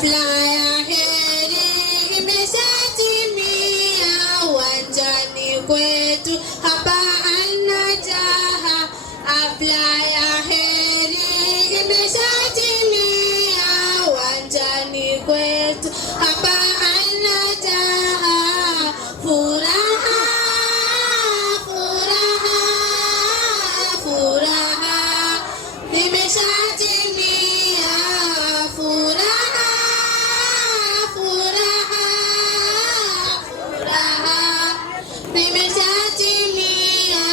Flyer heri imeshatimia uwanjani kwetu hapa Al-Najaha. Flyer heri imeshatimia uwanjani kwetu hapa Al-Najaha. Furaha, furaha, furaha imeshatimia. Furaha, furaha, furaha imeshatimia.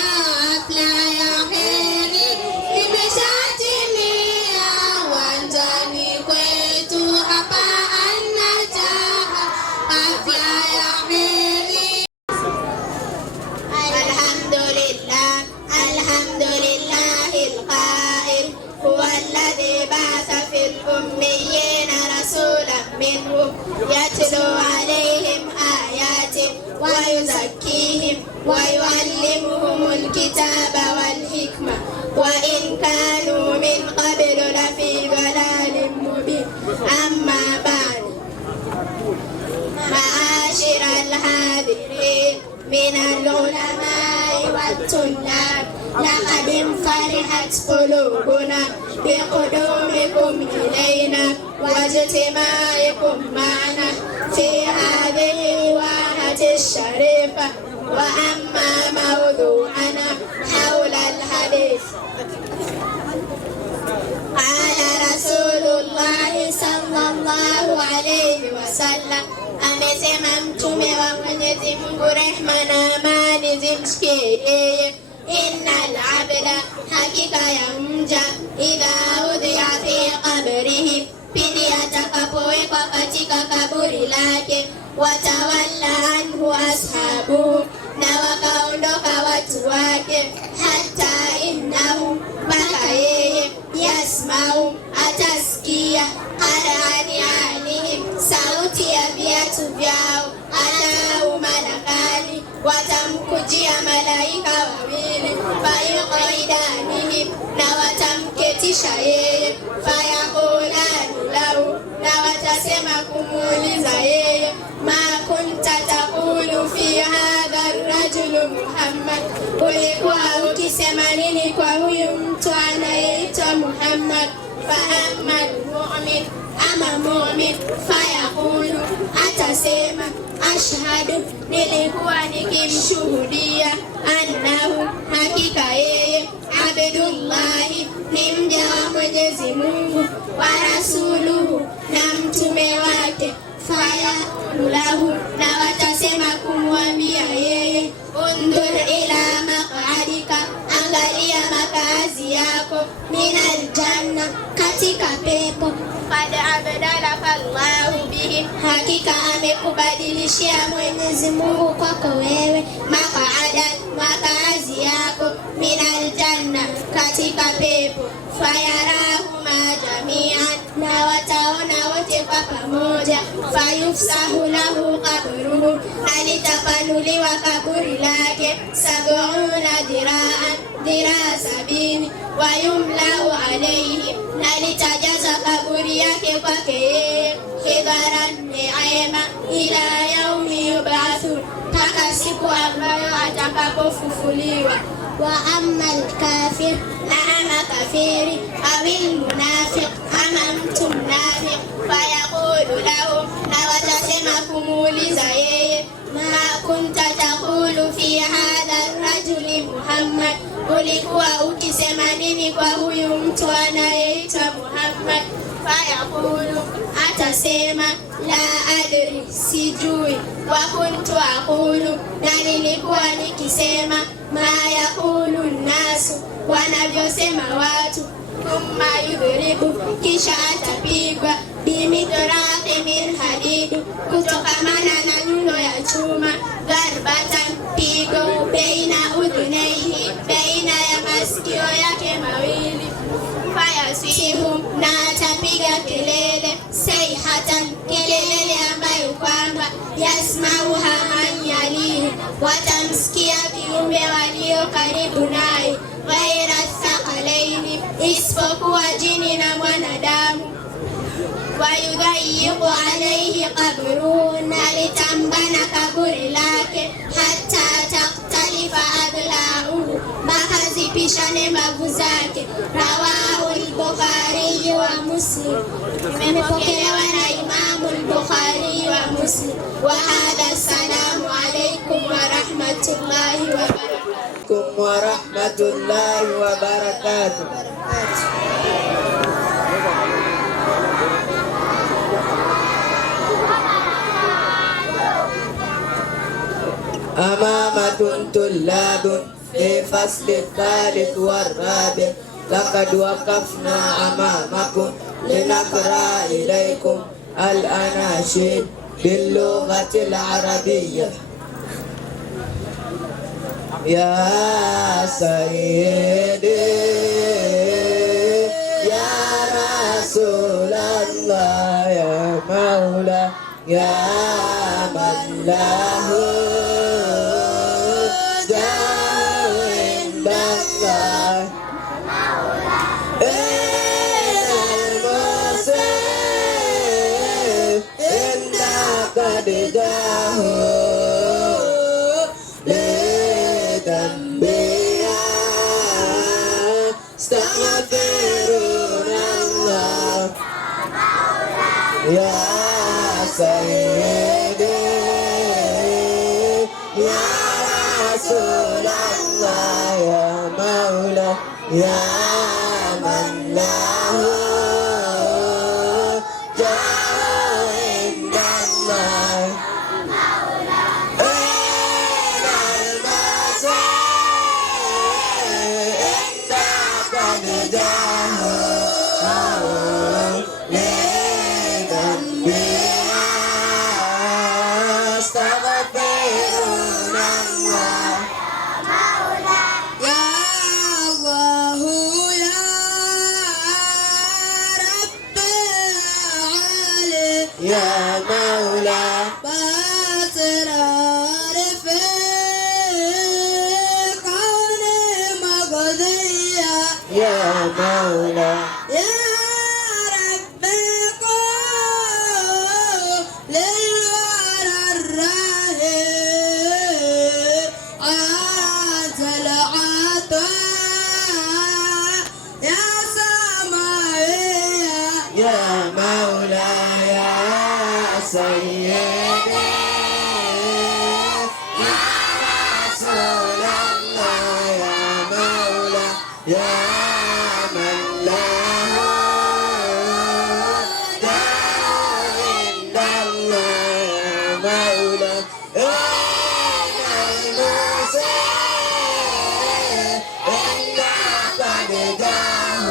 Flyer heri imeshatimia uwanjani kwetu hapa Al-Najaha. Flyer heri. Alhamdulillah, alhamdulillah al-qail huwa alladhi ba'atha fil ummiyina rasulan minhum yatlu alayhim ayatin wa yuzakkihim wa yuallimuhumul kitaba wal hikma wa in kanu min qablu lafi dhalalin mubin. Amma ba'd, ma'ashiral hadirin من العلماء والطلاب، لقد انفرحت قلوبنا بقدومكم إلينا واجتماعكم معنا في هذه الواحة الشريفة. وأما موضوعنا حول الحديث، قال رسول الله صلى الله عليه وسلم, amesema Mtume wa Mwenyezi Mungu, rehma na amani zimshikie yeye, innal abda, hakika ya mja, idha udhiya fi qabrihi, pindi atakapowekwa katika kaburi lake, watawalla anhu ashabuhu, na wakaondoka watu wake, hata innahu, mpaka yeye, yasmau, atasikia, qara'ani alihim, sauti ya viatu vyao, atau malakani, watamkujia malaika wawili, fayuqidanihim, na watamketisha yeye, fayaqulani lahu, na watasema kumuuliza yeye, ma kunta taqulu fi hadha ar-rajul Muhammad, ulikuwa ukisema nini kwa huyu mtu anayeitwa Muhammad? Fa amma al-mu'min, ama mu'min, fayaqulu, atasema, ashhadu, nilikuwa nikimshuhudia, annahu, hakika yeye, abdullahi, ni mja wa Mwenyezi Mungu, wa rasuluhu, na mtume wake. Fayaqulu lahu, na watasema kumwambia yeye, undur ila maq'adika, angalia makazi yako, minal janna, katika pepo, qad abdalaka Allahu bihi, hakika amekubadilishia Mwenyezi Mungu kwako wewe, maq'adan, makazi yako, minal janna, katika pepo. Fayarahuma jami'an, na wataona wote kwa pamoja. Fayufsahu lahu qabruhu, alitapanuliwa kaburi lake, 70 dhiraan, dhiraa 70. Wayumlau alayhi, na litajaza kaburi yake kwake yeye, hidharan ni'ima, ila yaumi yub'athun, mpaka siku ambayo atakapofufuliwa. Wa amma al-kafir, na ama kafiri, awil munafiq, ama mtu mnafiq, fayaqulu lahu, na watasema kumuuliza yeye, ma kunta taqulu fi hadha ar-rajuli Muhammad, ulikuwa ukisema nini kwa huyu mtu anayeitwa Muhammad? Fayaqulu, atasema, la adri, sijui, wa kuntu aqulu, na nilikuwa nikisema, ma yaqulu nnasu, wanavyosema watu. Thumma yudhribu, kisha atapigwa, bimidrathi min hadid, kutokamana na nyundo ya chuma, dharbatan, pigo, baina udhunaihi, baina ya masikio yake mawili. Fayasihum, na atapiga kelele, sayhatan, kelele ambayo kwamba, yasmauha man yalihi, watamsikia viumbe walio karibu naye, ghaira thaqalaini, isipokuwa jini na mwanadamu. ويضيق عليه قبره لتنبن كبر لake hata taktalifa adla'uhu makazipishane mbavu zake. Rawahu al-Bukhari wa Muslim, imepokelewa na Imamu al-Bukhari wa Muslim. Wa hadha, assalamu alaykum wa rahmatullahi wa barakatuh. Wa rahmatullahi wa barakatuh. أمامة طلاب في فصل الثالث والرابع لقد وقفنا أمامكم لنقرأ إليكم الأناشيد باللغة العربية. يا سيدي يا رسول الله يا مولا يا من له يا سيدي يا رسول الله يا مولا يا من له جاه عند الله أين المسيح إنك قد جاه يا مولا باسرار في كون مقضية يا مولا يا ربي قول للورى الرهيب أنت العطاء يا سماوية يا مولا سيدي يا رسول الله يا مولا يا من له جاه عند الله يا مولا أين المسيح إنك قد جاه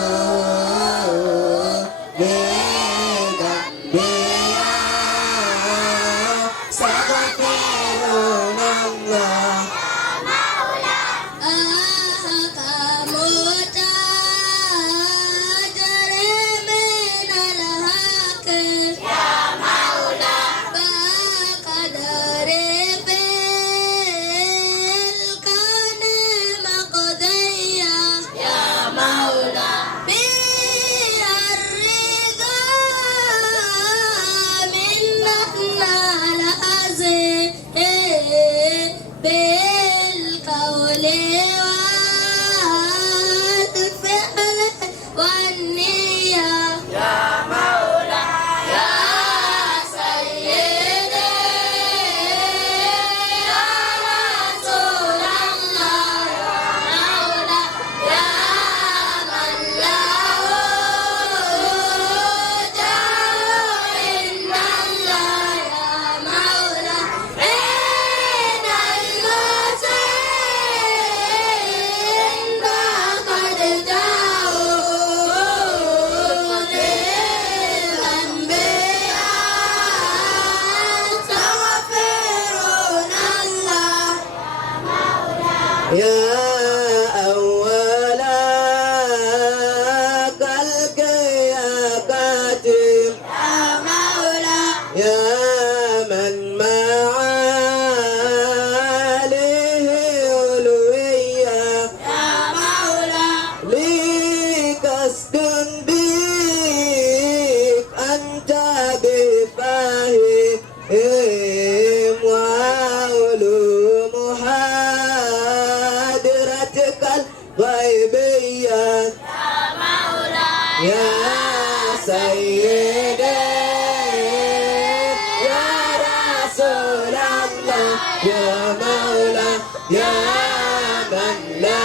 يا مولى يا من له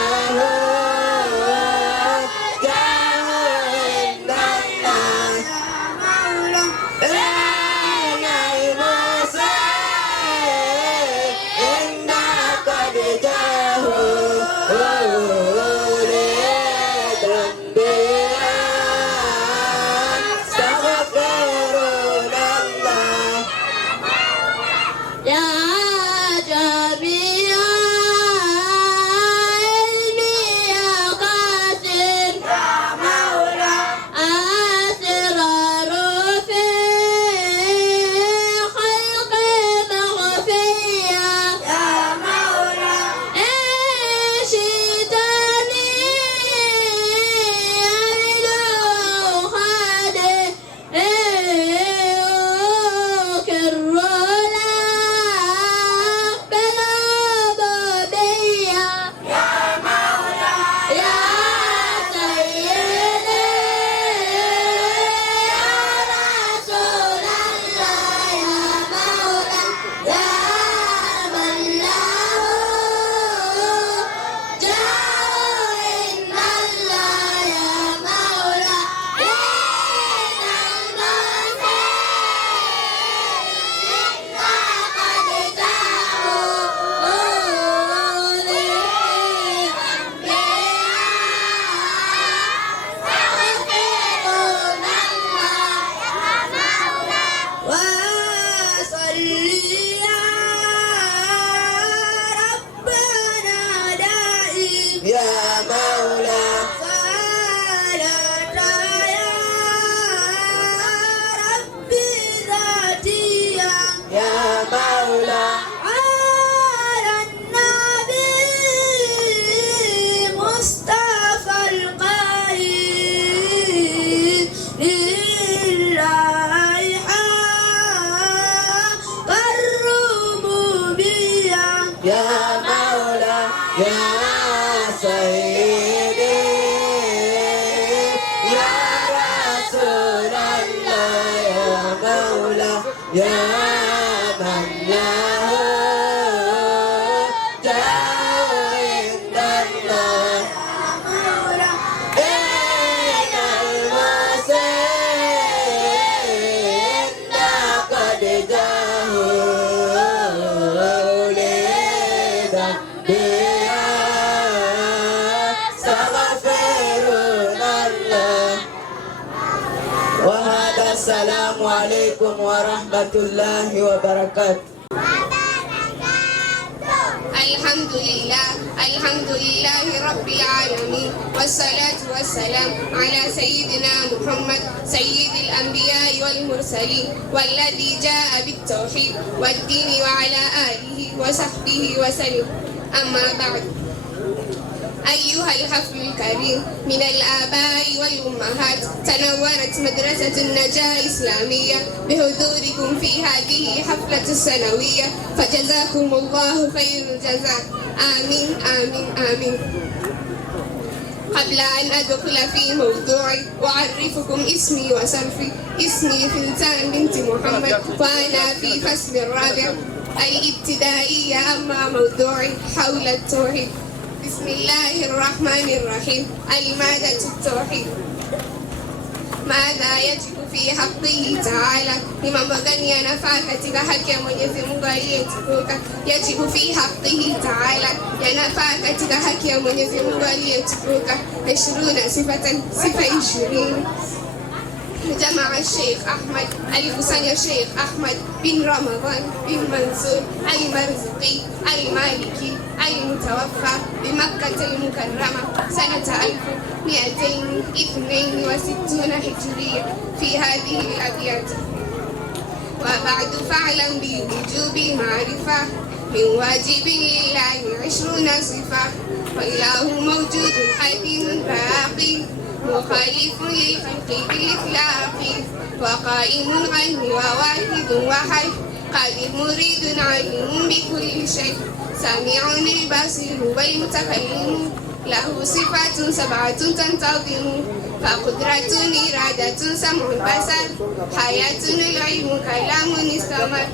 السلام عليكم ورحمة الله وبركاته. الحمد لله رب العالمين، والصلاة والسلام على سيدنا محمد سيد الأنبياء والمرسلين، والذي جاء بالتوحيد والدين، وعلى آله وصحبه وسلم. أما بعد، أيها الحفل الكريم من الآباء والأمهات، تنورت مدرسة النجاة الإسلامية بحضوركم في هذه الحفلة السنوية، فجزاكم الله خير الجزاء. آمين آمين آمين. قبل أن أدخل في موضوعي أعرفكم اسمي وصرفي. اسمي فلسان بنت محمد، وأنا في فصل الرابع الابتدائية. أما موضوعي حول التوحيد. بسم الله الرحمن الرحيم. المادة التوحيد. ماذا يجب في حقه تعالى؟ ni mambo gani yanafaa katika haki ya Mwenyezi Mungu aliyetukuka? Yajibu fi haqqihi ta'ala, yanafaa katika haki ya Mwenyezi Mungu aliyetukuka. 20 sifatan, sifa 20. جمع الشيخ أحمد alikusanya Sheikh Ahmad bin Ramadhan bin Mansur al-Marzuqi al-Maliki al-Mutawaffa بمكة المكرمة سنة 1262 هجرية في هذه الأبيات. وبعد فاعلم بوجوب معرفة من واجب لله 20 صفة، والله موجود حكيم باقي مخالف للخلق بالإطلاق، وقائم عنه وواحد وحي، قادر مريد عليم بكل شيء، سامع البصير والمتكلم، له صفات 7 تنتظم، فقدرة إرادة سمع بصر، حياة العلم كلام استمر،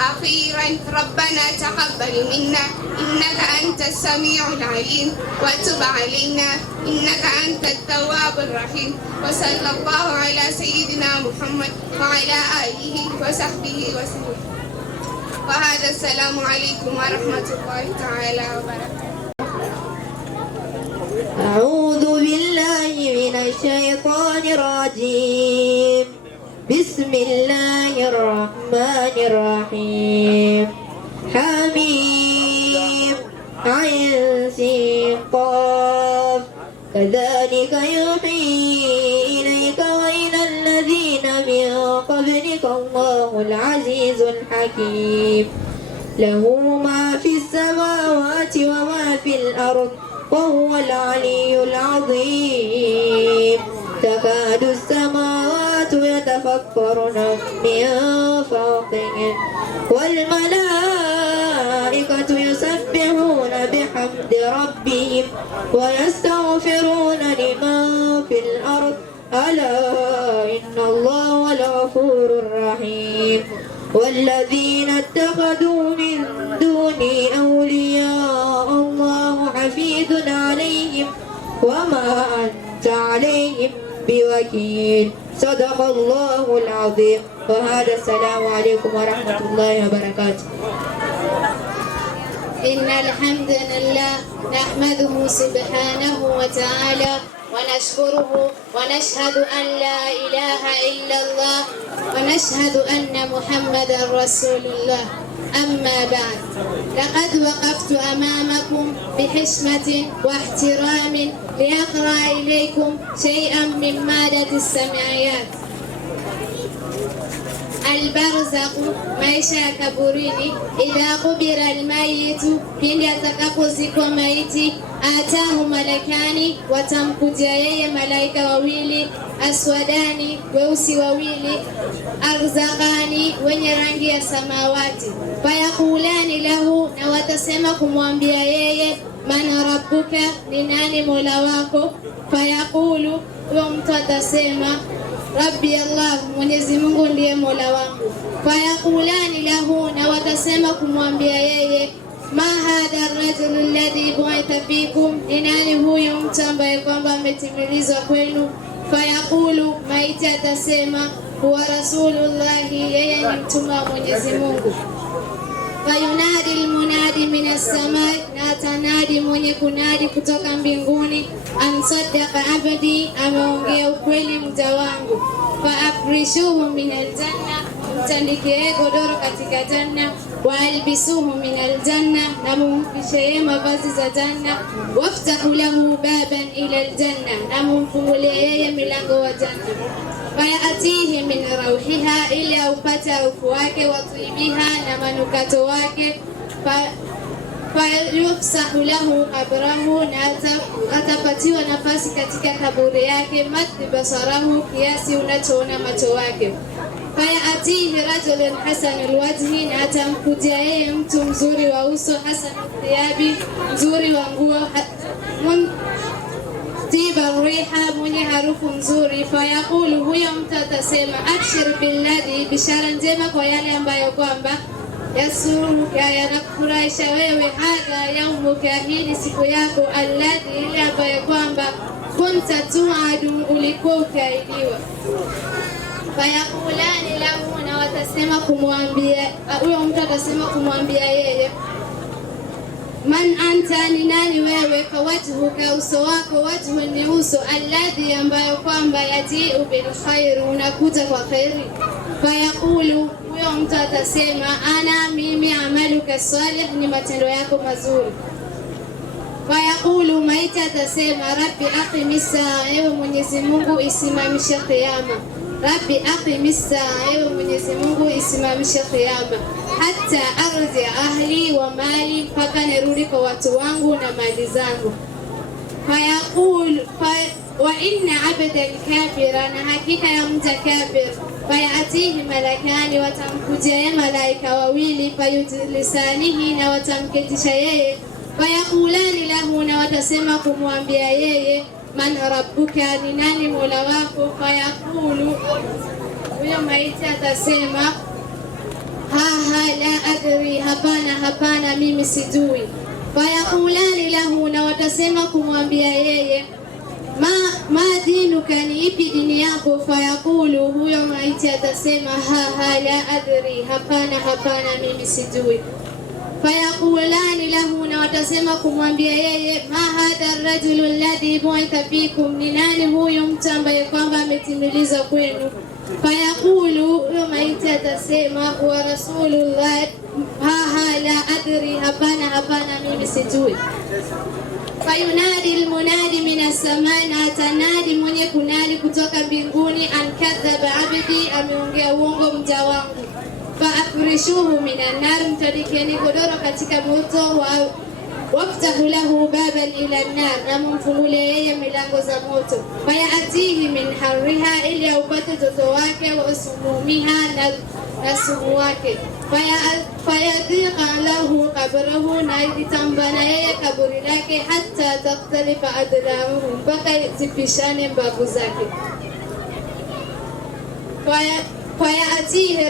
أخيرا ربنا تقبل منا إنك أنت السميع العليم وتب علينا إنك أنت التواب الرحيم وصلى الله على سيدنا محمد وعلى آله وصحبه وسلم. وهذا السلام عليكم ورحمة الله تعالى وبركاته. أعوذ بالله من الشيطان الرجيم. بسم الله الرحمن الرحيم. حميم عين سين قاف كذلك يوحي إليك وإلى الذين من قبلك الله العزيز الحكيم. له ما في السماوات وما في الأرض وهو العلي العظيم. تكاد السماوات يتفطرن من فوقهم والملائكة يسبحون بحمد ربهم ويستغفرون لمن في الأرض ألا إن الله الغفور الرحيم. والذين اتخذوا من دونه أولياء الله حفيظ عليهم وما أنت عليهم بوكيل. صدق الله العظيم. وهذا السلام عليكم ورحمة الله وبركاته. إن الحمد لله نحمده سبحانه وتعالى ونشكره ونشهد أن لا إله إلا الله ونشهد أن محمدا رسول الله. أما بعد، لقد وقفت أمامكم بحشمة واحترام لأقرأ إليكم شيئا من مادة السمعيات. البرزق maisha ya kaburini. Idha kubira almayitu, pindi atakapozikwa maiti, atahu malakani, watamkutia yeye malaika wawili, aswadani, weusi wawili, arzaqani, wenye rangi ya samawati, fayakulani lahu, na watasema kumwambia yeye, man rabbuka, ni nani mola wako? Fayakulu, huyo mtu atasema, Rabbi Allah, Mwenyezi Mungu ndiye mola wangu. Fayakulani lahu, na watasema kumwambia yeye, ma hadha ar-rajulu alladhi bu'itha fikum, ni nani huyo mtu ambaye kwamba ametimilizwa kwenu? Fayakulu, maiti atasema, huwa rasulullahi, yeye ni mtume wa Mwenyezi Mungu. Fayunadi almunadi minas samai, na atanadi mwenye kunadi kutoka mbinguni, ansaddaqa abdi, ameongea ukweli mja wangu. Faafrishuhu minal janna, mtandikie godoro katika janna. Waalbisuhu minal janna, na mumvishe mavazi za janna. Waftahu lahu baban ila aljanna, na mumfungulie yeye milango wa janna. Fayatihi min rauhiha, ili aupate harufu wake, watuibiha, na manukato wake. Fayufsahu lahu qabrahu, na atapatiwa nafasi katika kaburi yake, madhi basarahu, kiasi unachoona macho wake. Fayatihi rajulun hasanul wajhi, na atamkujia yeye mtu mzuri wa uso, hasanul thiyabi, mzuri wa nguo, tiba riha, mwenye harufu nzuri. Fayaqulu, huyo mtu atasema, abshir billadhi, bishara njema kwa yale ambayo kwamba yasuruka, yanakufurahisha wewe, hadha yaumuka, hii ni siku yako, alladhi, ile ambayo kwamba kunta tuadu, ulikuwa ukaidiwa. Fayakulani lahu, na watasema kumwambia huyo mtu atasema kumwambia yeye, man anta, ni nani wewe? Fawajhuka, uso wako, wajhu ni uso, alladhi, ambayo kwamba yajiu bil khair, unakuja kwa khairi. Fayaqulu, huyo mtu atasema, ana mimi, amaluka salih, ni matendo yako mazuri. Fayaqulu, maiti atasema, rabbi aqimis saa, ewe Mwenyezi Mungu isimamishe kiyama. Rabbi aqimis saa, ewe Mwenyezi Mungu isimamishe kiyama, hata arji ahli wa mali, mpaka nirudi kwa watu wangu na mali zangu. Fayaqul wa inna abdan kafira, na hakika ya mja kafir. Fayatihi malakani, watamkujia yeye malaika wawili, fayujlisanihi, na watamketisha yeye. Fayakulani lahu, na watasema kumwambia yeye, man rabbuka, ni nani mola wako? Fayakulu, huyo maiti atasema, la adri, hapana mimi sijui. Fayakulani lahu, na watasema kumwambia yeye, ma dinuka, ni ipi dini yako? Fayakulu, huyo maiti atasema la adri, hapana mimi sijui. Fayakulani lahu, na watasema kumwambia yeye, ma hadha rajulu alladhi bu'itha fikum, ni nani huyo mtu ambaye kwamba ametimiliza kwenu? Fayakulu, huyo maiti atasema, wa rasulullah, la adri, hapana mimi sijui. Fayunadi almunadi minas samai, atanadi mwenye kunadi kutoka mbinguni, an kadhaba abdi, ameongea uongo mja wangu. Faafrishuhu minan nar, mtandikeni godoro katika moto, waftahu lahu baban ila nar, na mumfungulie yeye milango za moto. Fayaatihi min harriha, ili aupate joto wake, wa usumumiha, na sumu wake. Fayadhiqa lahu qabrahu, na itambana yeye kaburi lake, hatta taktalifa adlamuhu, mpaka zipishane mbavu zake. Fayatihi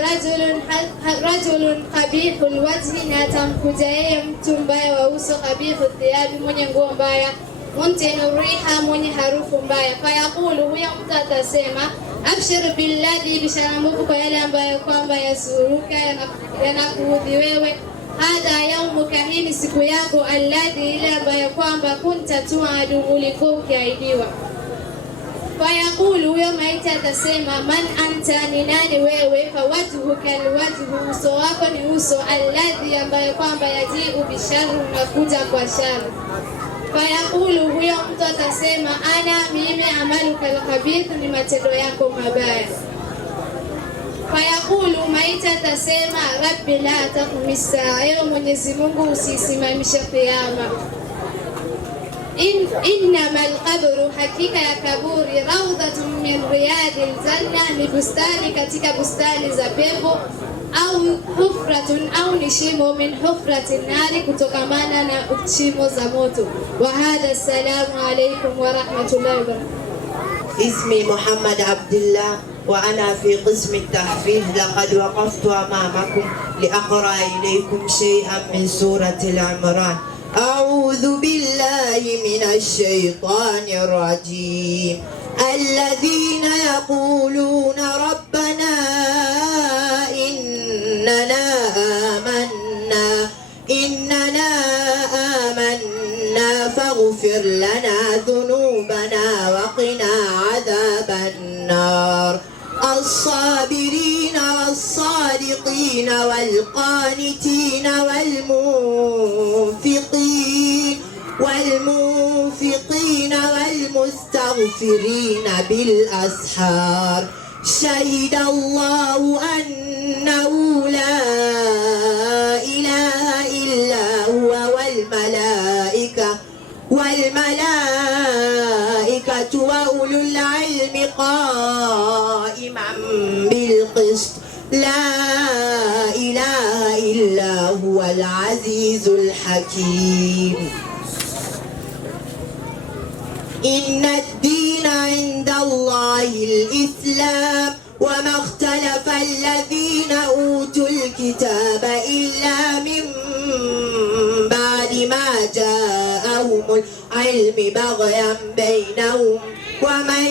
rajulun qabihul wajhi, na atamkuja yeye mtu mbaya wa uso, qabihu thiyabi, mwenye nguo mbaya, muntinu riha, mwenye harufu mbaya. Fayaqulu, huyo mtu atasema, abshir billadhi, bisharambuku kwa yale ambayo kwamba yasuruka, yanakuudhi wewe. Hadha yaumuka, hii ni siku yako, alladhi, ile ambayo kwamba kunta tuadu, ulikuwa ukiahidiwa. Fayaqulu, huyo maiti atasema, man anta, ni nani wewe? Fawajhuka alwajhu, uso wako ni uso, alladhi, ambayo kwamba yajiu bisharri, unakuja kwa shari. Fayaqulu, huyo mtu atasema, ana, mimi, amaluka alkhabith, ni matendo yako mabaya. Fayaqulu, maiti atasema, rabbi la taqmis saa, ewe Mwenyezi Mungu usisimamishe kiyama. Innama alqabru, hakika ya kaburi, rawdatun min riyadil janna, ni bustani katika bustani za pepo, au hufratun, au ni shimo, min hufratin nari, kutokamana na shimo za moto. Wa hadha, assalamu alaykum wa rahmatullahi wa barakatuh. Ismi Muhammad Abdullah, wa ana fi qismi at-tahfidh. Laqad waqaftu amamakum liaqra ilaykum shay'an min surati al-Imran. أعوذ بالله من الشيطان الرجيم. الذين يقولون ربنا إننا آمنا فاغفر لنا ذنوبنا وقنا عذاب النار. الصابرين والصادقين والقانتين والمنفقين والمستغفرين بالأسحار. شهد الله أنه لا إله إلا هو والملائكة وأولو العلم قائما بالقسط. لا إله إلا هو العزيز الحكيم. إن الدين عند الله الإسلام، وما اختلف الذين أوتوا الكتاب إلا من بعد ما جاءهم العلم بغيا بينهم. ومن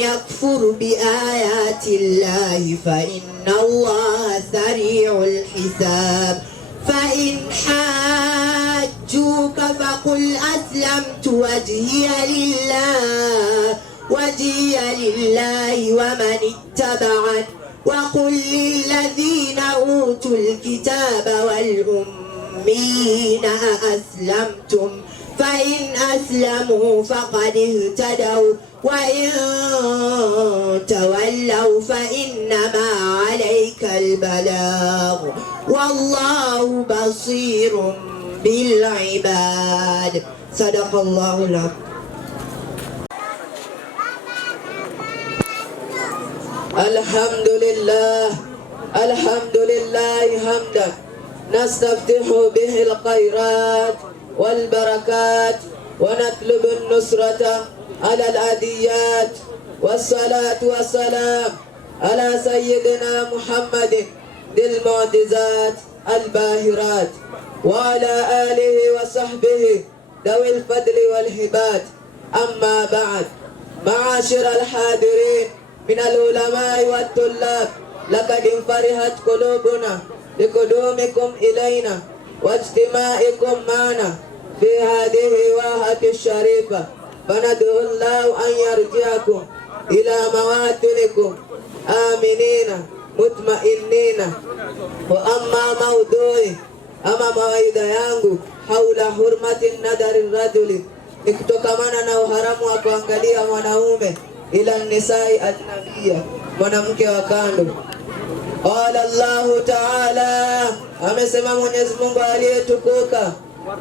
يكفر بآيات الله فإن الله سريع الحساب. فإن حاجوك فقل أسلمت وجهي لله ومن اتبعني، وقل للذين أوتوا الكتاب والأمين أأسلمتم؟ فإن أسلموا فقد اهتدوا، وإن تولوا فإنما عليك البلاغ، والله بصير بالعباد. صدق الله العظيم. الحمد لله حمدا نستفتح به الخيرات والبركات ونطلب النصرة على العديات، والصلاة والسلام على سيدنا محمد ذي المعجزات الباهرات وعلى آله وصحبه ذوي الفضل والهبات. أما بعد، معاشر الحاضرين من العلماء والطلاب، لقد انفرحت قلوبنا بقدومكم إلينا واجتماعكم معنا في هذه الواحة الشريفة، فندعو الله أن يرجعكم إلى مواطنكم آمنين مطمئنين. وأما موضوعي ama mawaidha yangu haula hurmati nadari rajuli, ni kutokamana na uharamu wa kuangalia mwanaume ila nisai ajnabia, mwanamke wa kando. Qala Allahu ta'ala, amesema Mwenyezi Mungu aliyetukuka,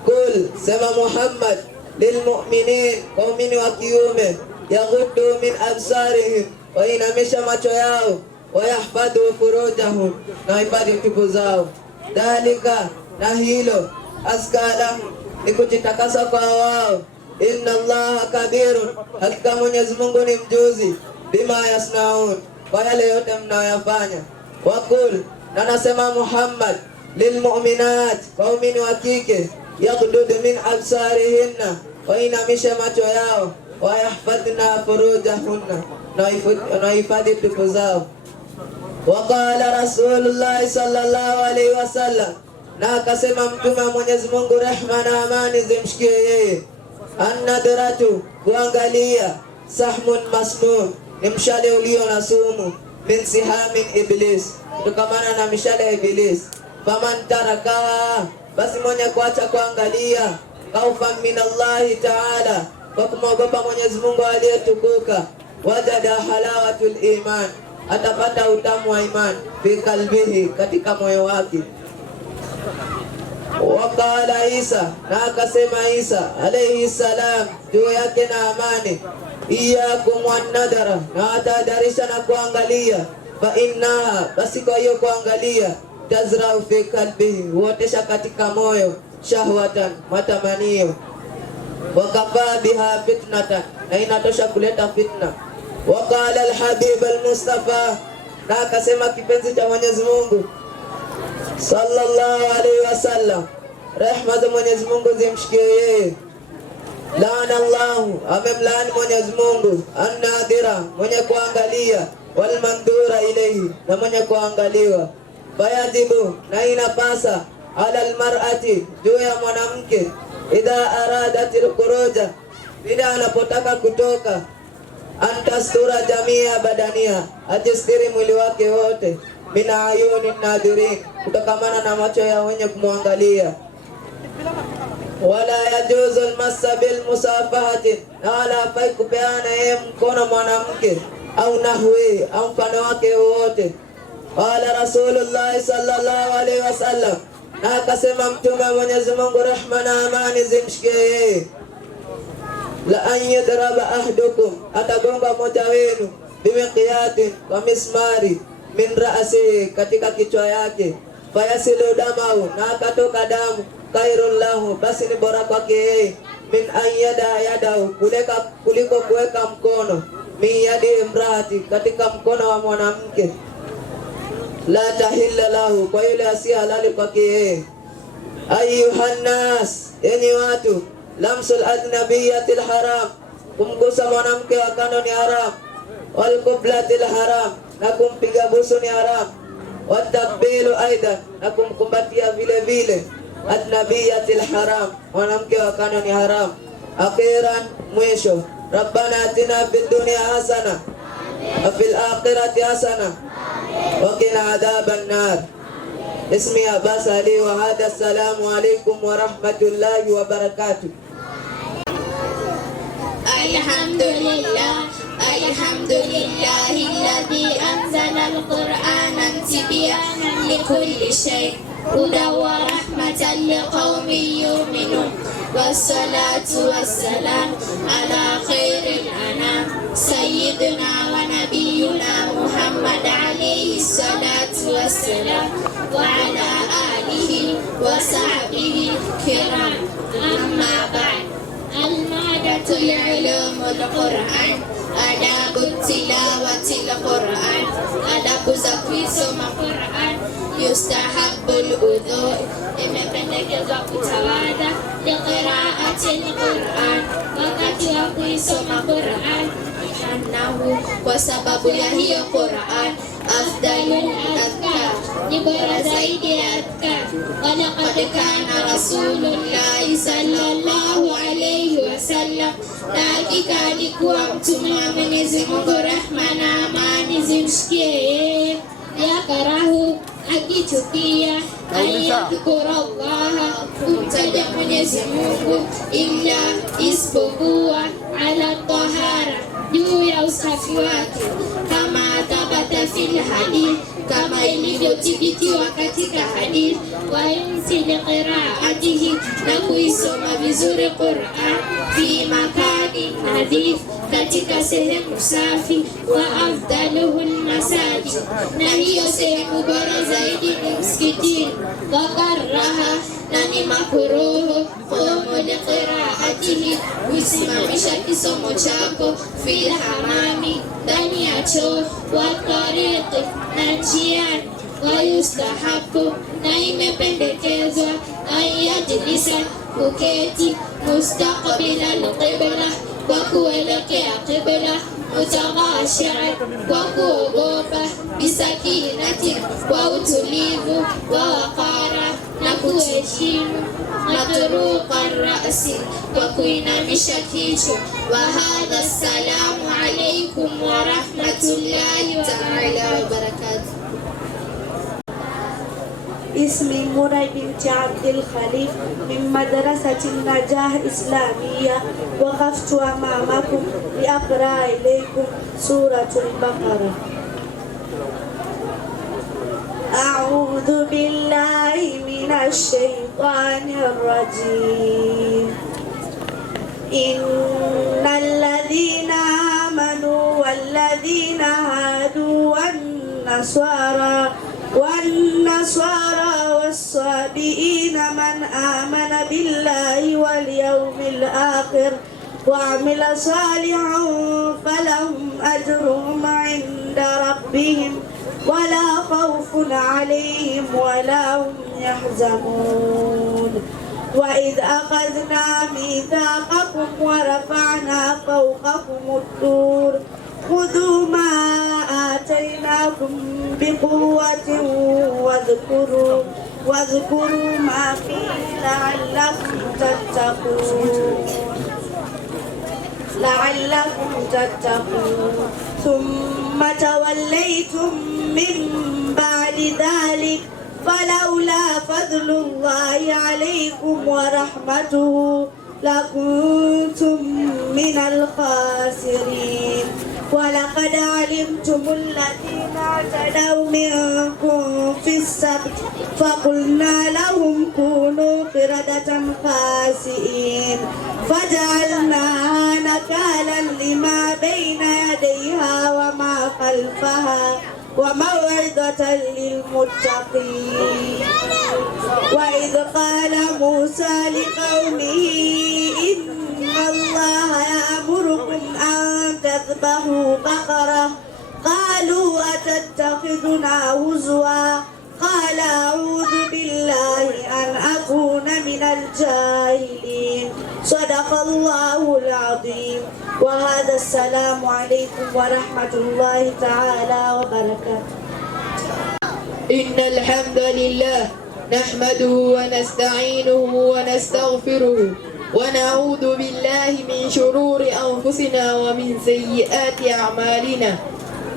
kul, sema Muhammad, lilmu'minin, waumini wa kiume, yaghuddu min absarihim, wainamisha macho yao, wayahfadhu furujahum, na wahifadhi tupu zao. Dhalika, na hilo, askala, ni kujitakasa kwa wao. Inna Allaha kabirun, hakika Mwenyezi Mungu ni mjuzi, bima yasnaun, kwa yale yote mnayoyafanya. Wakul, na nasema Muhammad, lilmu'minat, waumini wa kike, yaghuddu min absarihinna, wainamishe macho yao, wayahfadhna furujahunna, na wahifadhi tupu zao. Waqala Rasulullah sallallahu alaihi wasallam, na akasema mtume wa Mwenyezi Mungu, rehma na amani zimshikie yeye, an-nadratu, kuangalia, sahmun masmum, ni mshale ulio na sumu, min sihamin iblis, kutokamana na mishale ya iblis. Faman taraka, basi mwenye kuacha kuangalia, kaufan min Allahi ta'ala, kwa kumwogopa Mwenyezi Mungu aliyetukuka, wajada halawatul iman, atapata utamu wa imani, fi kalbihi, katika moyo wake. Waqala Isa, na akasema Isa alayhi salam, juu yake na amani, iyakum wan-nadara, na atahadharisha na kuangalia, fa inna, basi kwa hiyo kuangalia, tazrau fi kalbihi, huotesha katika moyo, shahwatan, matamanio, wakafaa biha fitnatan, na inatosha kuleta fitna. Waqala al-habib al-Mustafa, na akasema kipenzi cha Mwenyezi Mungu sallallahu alaihi wasallam, rehma za Mwenyezi Mungu zimshikie yeye, laana Allahu, amemlaani Mwenyezi Mungu, an-nadhira, mwenye kuangalia, wal mandura ilayhi, na mwenye kuangaliwa. Fayajibu, na inapasa, ala al-mar'ati, juu ya mwanamke, idha aradatil khuruja, bila anapotaka kutoka, antastura jamia badania, ajistiri mwili wake wote, min ayuni nadhirin, kutokamana na macho ya wenye kumwangalia. Wala yajuzu almassa bil musafahati, na wala hafai kupeana yeye mkono mwanamke, au nahwi, au mfano wake wowote. Wala Rasulullah sallallahu alaihi wasallam, na akasema mtume wa Mwenyezi Mungu, rehma na amani zimshikie yeye, la an yadraba ahdukum, atagonga mmoja wenu, bimiqyatin, kwa mismari, min ra'si, katika kichwa yake, fayasilu damau, na akatoka damu, khairun lahu, basi ni bora kwake yeye, min an yada yadau, kuliko kuweka mkono, min yadi imraati, katika mkono wa mwanamke, la tahilla lahu, kwa yule asiye halali kwake yeye. Ayuhannas, yenye watu, lamsul ajnabiyatil haram, kumgusa mwanamke wa kando ni haram, wal qiblatil haram, na kumpiga busu ni haram, watakbilu aidan, na kumkumbatia vile vile, ajnabiyatil haram, mwanamke wa kando ni haram. Akhiran, mwisho, rabbana atina fid dunya hasana wa fil akhirati hasana wa qina adhaban nar. Ismi Abbas Ali wa hada, assalamu alaikum wa rahmatullahi wa barakatuh. Alhamdulillah, alhamdulillah alladhi anzala al-Qur'ana tibyanan likulli shay, hudan wa rahmatan liqaumin yu'minun. Wassalatu wassalam ala khairil anam, sayyidina wa nabiyyuna Muhammad alayhi salatu wassalam, wa ala alihi wa sahbihi kiram. Amma ba'd. المادة العلوم القرآن، آداب تلاوة القرآن، آداب kusoma Qur'an, يستحب الوضوء imependekezwa kutawadha liqiraati alquran wakati wa kuisoma Quran annahu kwa sababu ya hiyo Quran afdalul adhkar ni bora zaidi ya adhkar walaqad kana rasulullahi sallallahu alayhi wasallam na hakika alikuwa mtume wa Mwenyezi Mungu rehma na amani zimshikie yakarahu akichukia ayadhkura Allah kumtaja Mwenyezi Mungu illa isipokuwa ala tahara juu ya usafi wake kama tabata fil hadith kama ilivyothibitiwa katika hadith wa yumsil qiraatihi na kuisoma vizuri Qur'an fi makani hadith katika sehemu safi wa afdaluhul masajid na hiyo sehemu bora zaidi ni msikitini wa karaha na ni makruhu qumu liqiraatihi kusimamisha kisomo chako fil hamami ndani ya choo wa tariqi na njiani wa yustahabu na imependekezwa ayajlisa kuketi mustaqbila alqibla kwa kuelekea qibla mutaghashian kwa kuogopa bisakinati kwa utulivu wa waqara na kuheshimu matruqa rasi kwa kuinamisha kichwa wa hadha assalamu alaykum wa rahmatullahi ta'ala wa barakatuh. اسمي مري بنت عبد الخليف من مدرسة النجاح إسلامية وقفت أمامكم لأقرأ إليكم سورة البقرة. أعوذ بالله من الشيطان الرجيم إن الذين آمنوا والذين هادوا والنصارى والصابئين من آمن بالله واليوم الآخر وعمل صالحا فلهم أجرهم عند ربهم ولا خوف عليهم ولا هم يحزنون. وإذ أخذنا ميثاقكم ورفعنا فوقكم الطور خذوا ما آتيناكم بقوة واذكروا ما فيه لعلكم تتقون ثم توليتم من بعد ذلك فلولا فضل الله عليكم ورحمته لكنتم من الخاسرين. ولقد علمتم الذين اعتدوا منكم في السبت فقلنا لهم كونوا قردة خاسئين فجعلناها نكالا لما بين يديها وما خلفها وموعظة للمتقين. وإذ قال موسى لقومه إن الله يأمركم أن تذبحوا بقرة قالوا أتتخذنا هزوا قال أعوذ بالله أن أكون من الجاهلين. صدق الله العظيم. وهذا السلام عليكم ورحمة الله تعالى وبركاته. إن الحمد لله نحمده ونستعينه ونستغفره ونعوذ بالله من شرور أنفسنا ومن سيئات أعمالنا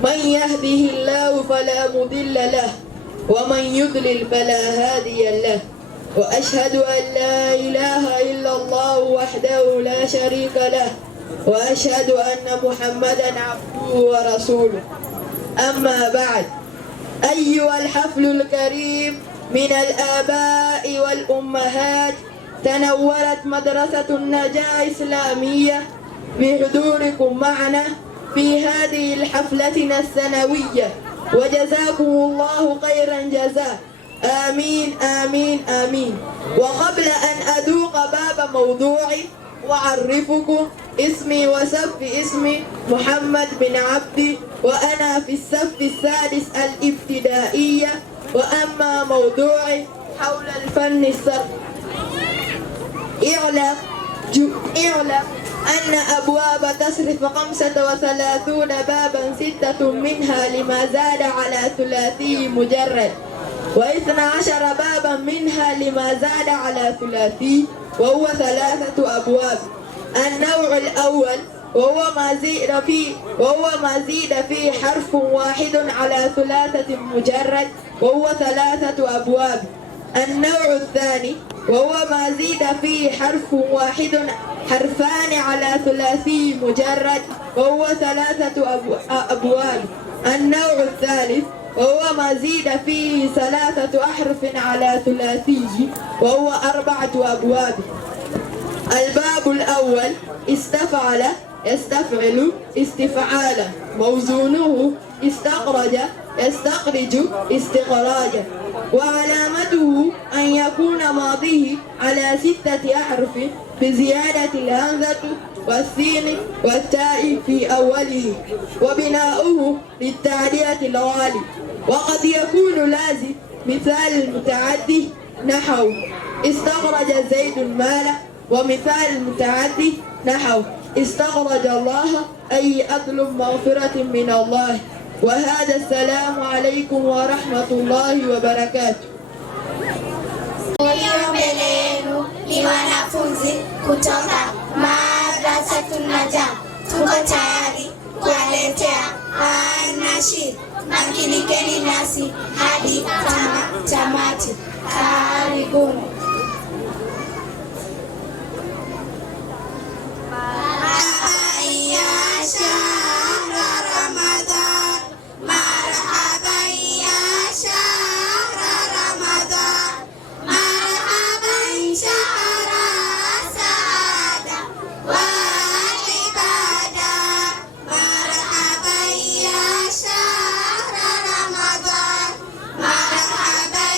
من يهده الله فلا مضل له ومن يضلل فلا هادي له وأشهد أن لا إله إلا الله وحده لا شريك له وأشهد أن محمدا عبده ورسوله. أما بعد، أيها الحفل الكريم من الآباء والأمهات، تنورت مدرسة النجاح الإسلامية بحضوركم معنا في هذه الحفلتنا السنوية، وجزاكم الله خيرا جزاء. آمين آمين آمين. وقبل أن أذوق باب موضوعي وأعرفكم اسمي وصف اسمي محمد بن عبدي، وأنا في الصف السادس الابتدائية وأما موضوعي حول الفن الصرف، اعلم أن أبواب تصرف 35 بابا، 6 منها لما زاد على ثلاثي مجرد، و12 بابا منها لما زاد على ثلاثي، وهو 3 أبواب. النوع الأول وهو ما زيد فيه حرف واحد على 3 مجرد، وهو 3 أبواب. النوع الثاني وهو ما زيد فيه حرفان على ثلاثي مجرد، وهو 3 أبواب. النوع الثالث وهو ما زيد فيه 3 أحرف على ثلاثي، وهو 4 أبواب. الباب الأول استفعل، يستفعل، استفعالا، موزونه استخرج، يستخرج، استخراجا، وعلامته أن يكون ماضيه على 6 أحرف بزيادة الهمزة والسين والتاء في أوله، وبناؤه للتعدية الغالب. وقد يكون لازم، مثال المتعدي نحو استخرج زيد المال، ومثال المتعدي نحو استخرج الله، أي أطلب مغفرة من الله. وهذا السلام عليكم ورحمة الله وبركاته. Ulio mbele yenu ni wanafunzi kutoka Madrasatul Najah. Tuko tayari kuwaletea An-Nashid. Makinikeni nasi hadi tamati. Karibuni. مرحبا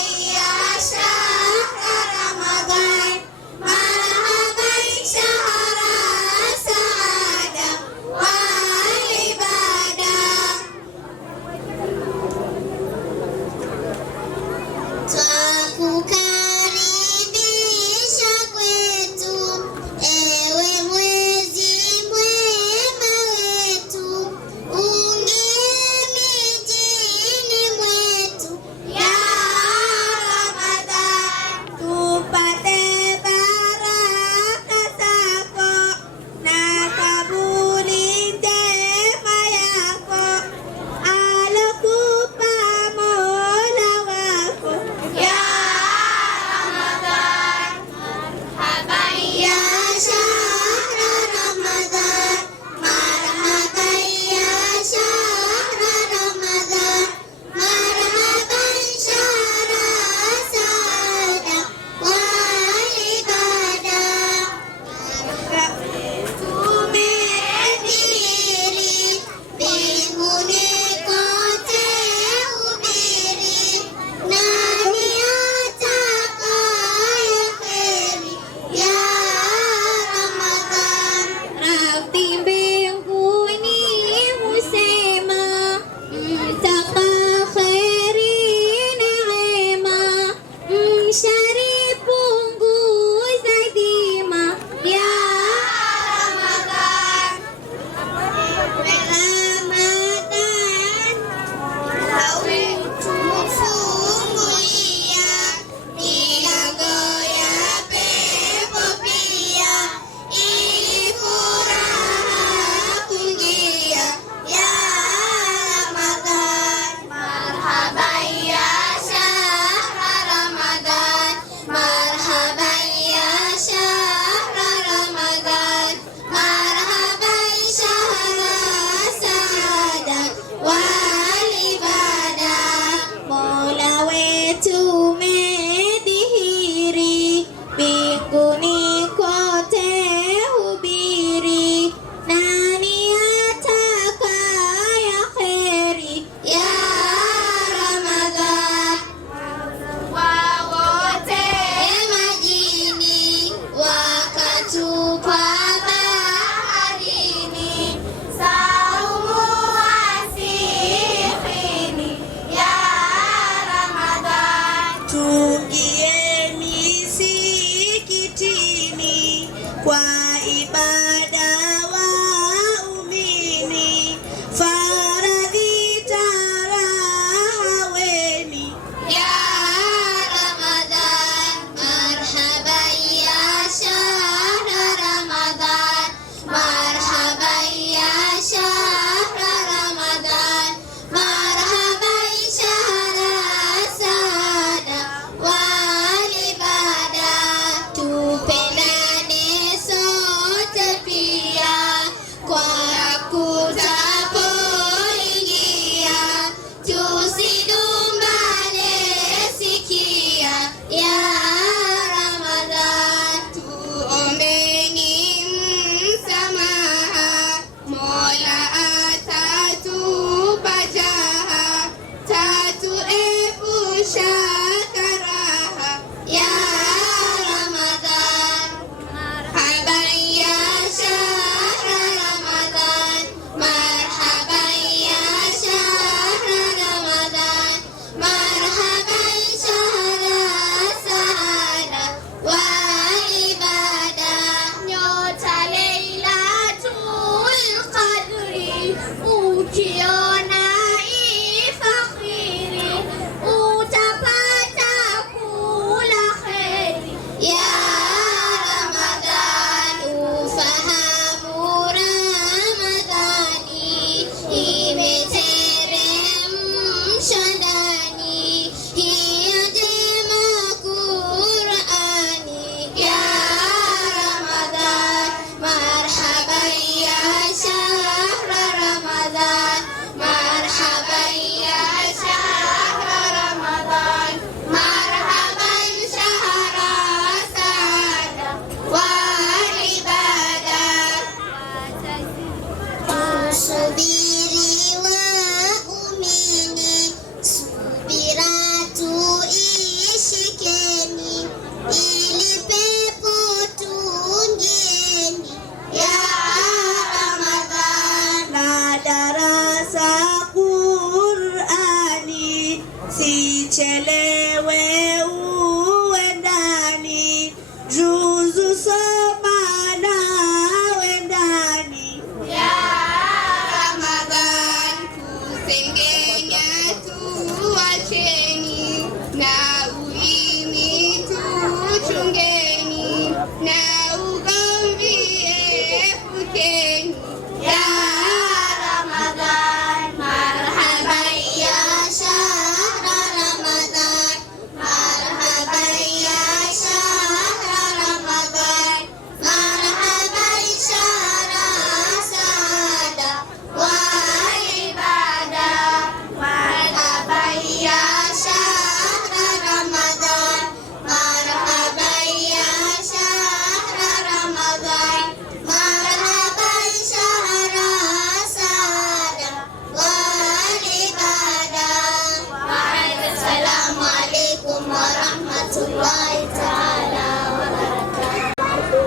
عليكم ورحمة الله تعالى وبركاته.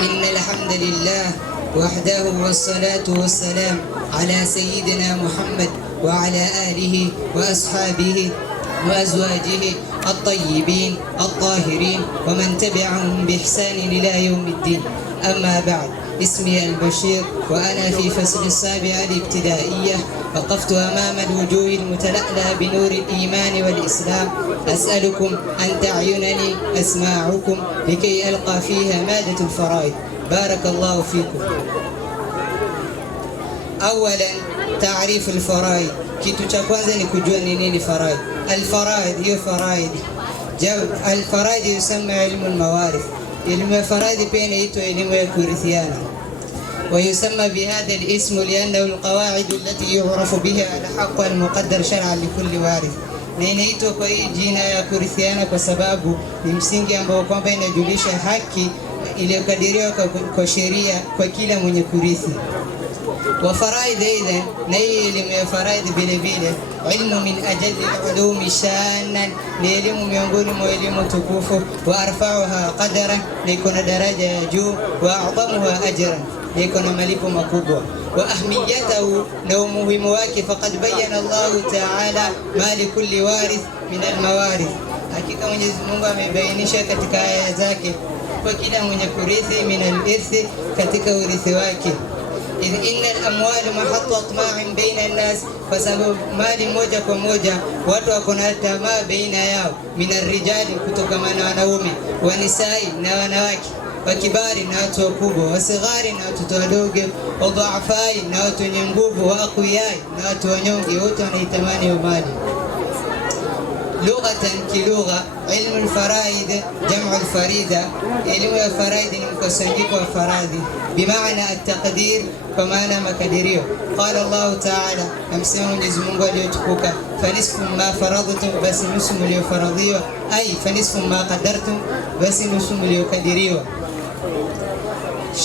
إن الحمد لله وحده والصلاة والسلام على سيدنا محمد وعلى آله وأصحابه وأزواجه الطيبين الطاهرين ومن تبعهم بإحسان إلى يوم الدين. أما بعد، اسمي البشير وأنا في فصل السابع الابتدائية. وقفت أمام الوجوه المتلألأة بنور الإيمان والإسلام أسألكم أن تعينني أسماعكم لكي ألقى فيها مادة الفرائض. بارك الله فيكم. أولا تعريف الفرائض. Kitu cha kwanza ni kujua ni nini faraid. Al-faraid hiyo faraid. Al-faraid yusamma ilmu al-mawarith. Ilmu ya faraid pia inaitwa elimu ya kurithiana. ويسمى بهذا الاسم لأنه القواعد التي يعرف بها الحق المقدر شرعا لكل وارث. Na inaitwa kwa hii jina ya kurithiana kwa sababu ni msingi ambao kwamba inajulisha haki iliyokadiriwa kwa sheria kwa kila mwenye kurithi. وفرائض أيضا نيل من فرائض بلبيلة علم من أجل العلوم شانا نيلم miongoni mwa elimu tukufu وأرفعها قدرا ليكون درجة جو وأعظمها أجرا ليكون malipo makubwa وأهميته لو مهم wake فقد بين الله تعالى ما لكل وارث من الموارث. Hakika Mwenyezi Mungu amebainisha katika aya zake kwa kila mwenye kurithi min al-irthi katika urithi wake. إذ إن الأموال محط أطماع بين الناس فسبب mali moja kwa moja watu wako na tamaa baina yao min arrijali kutokamana wanaume wa nisai na wanawake wa kibari na watu wakubwa wa sighari na watoto wadogo wa dhaafai na watu wenye nguvu wa aqwiyai na watu wanyonge wote wanaitamani hiyo mali. لغة كلغة علم الفرائض جمع الفريدة. علم الفرائض مكسنجك وفرائض بمعنى التقدير فمعنى مكدريو. قال الله تعالى أمسيون جزمون وليتكوك فنصف ما فرضتم بس نسم ليفرضيو أي فنصف ما قدرتم بس نسم ليكدريو.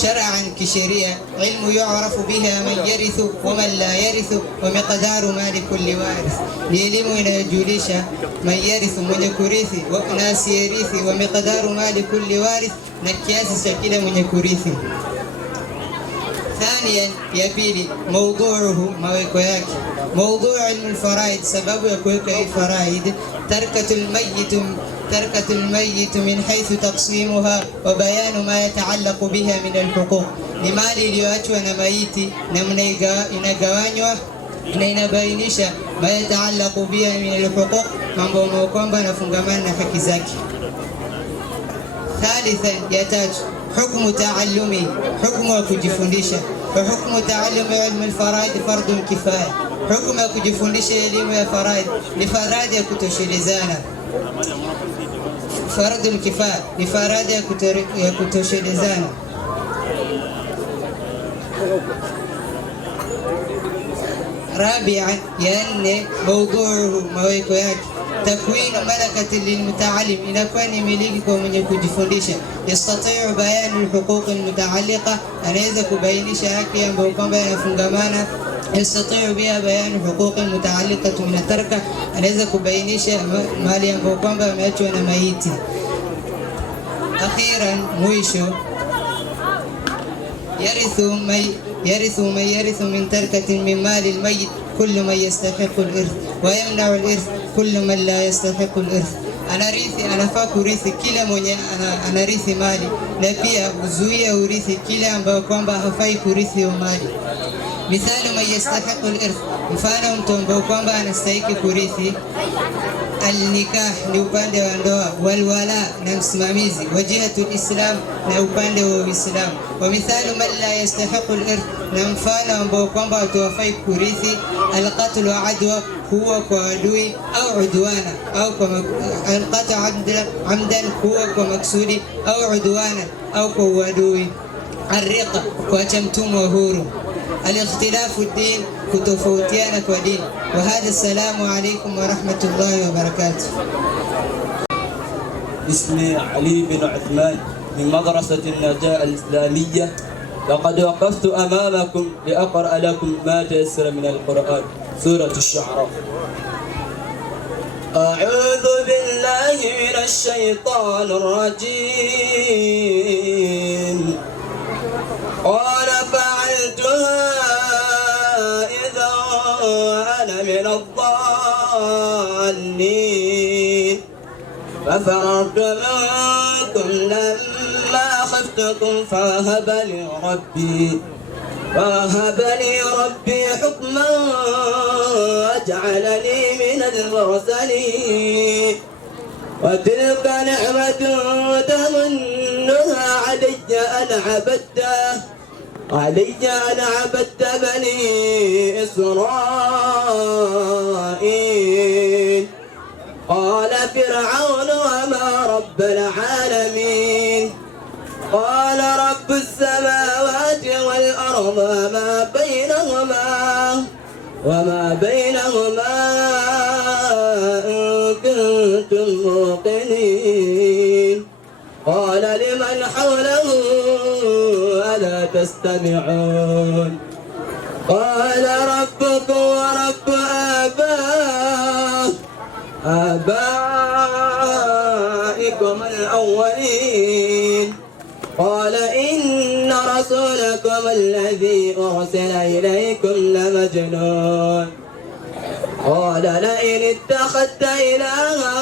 شرعا كشريعة علم يعرف بها من يرث ومن لا يرث ومقدار ما لكل وارث. لإلم inayojulisha من يرث mwenye kurithi وناس يرث ومقدار ما لكل وارث na kiasi cha kila mwenye kurithi. ثانيا ya pili موضوعه maweko yake. موضوع علم الفرائض sababu ya kuweka hii faraid تركة الميت من حيث تقسيمها وبيان ما يتعلق بها من الحقوق. ni mali iliyoachwa na maiti namna inagawanywa na inabainisha ma yataallaqu biha min alhuquq, mambo ambayo kwamba yanafungamana na haki zake. Thalithan ya tatu hukmu taallumi, hukmu wa kujifundisha. Wa hukmu taallumi ilmu alfaraid fardun kifaya. Hukmu ya kujifundisha elimu ya faraid ni faradhi ya kutoshelezana. Fardul kifaya ni faradhi ya kutoshelezana. رابعا يعني موضوعه maweko yake. Takwinu malakati lilmutaallim, inakuwa ni miliki kwa mwenye kujifundisha. Yastati'u bayanu alhuquq almutaalliqa, anaweza kubainisha haki ambayo kwamba yanafungamana. Yastati'u biha bayanu alhuquq almutaalliqa min tarka, anaweza kubainisha mali ambayo kwamba yameachwa na maiti. Akhiran mwisho يرث من يرث من تركة من مال الميت كل من يستحق الإرث ويمنع الإرث كل من لا يستحق الإرث. anafaa kurithi kila mwenye anarithi mali na pia kuzuia urithi kila ambaye kwamba hafai kurithi hiyo mali. Mithali man yastahiqu al-irth, mfano mtu ambaye kwamba anastahili kurithi. Al-nikah ni upande wa ndoa, walwala na msimamizi, wajihatul islam na upande wa Uislamu. Wa mithalu man la yastahiqu al-irth, na mfano ambao kwamba hawafai kurithi. Al-qatl wa adwa, huwa kwa adui au udwana au kwa al-qatl amdan, huwa kwa maksudi au udwana au kwa uadui. Al-riqa, kuacha mtumwa huru. الاختلاف الدين كتفوتيانا ودين. وهذا السلام عليكم ورحمة الله وبركاته. اسمي علي بن عثمان من مدرسة النجاة الإسلامية. لقد وقفت أمامكم لأقرأ لكم ما تيسر من القرآن. سورة الشعراء. أعوذ بالله من الشيطان الرجيم. قال فعلتها إذا أنا من الضالين ففررت منكم لما خفتكم فوهب لي ربي حكما وجعلني من المرسلين. وتلك نعمة تمنها علي أن عبدت بني إسرائيل. قال فرعون وما رب العالمين. قال رب السماوات والأرض وما بينهما إن كنتم موقنين. قال لمن حوله ألا تستمعون. قال ربكم ورب آبائكم الأولين. قال إن رسولكم الذي أرسل إليكم لمجنون. قال لئن اتخذت إلها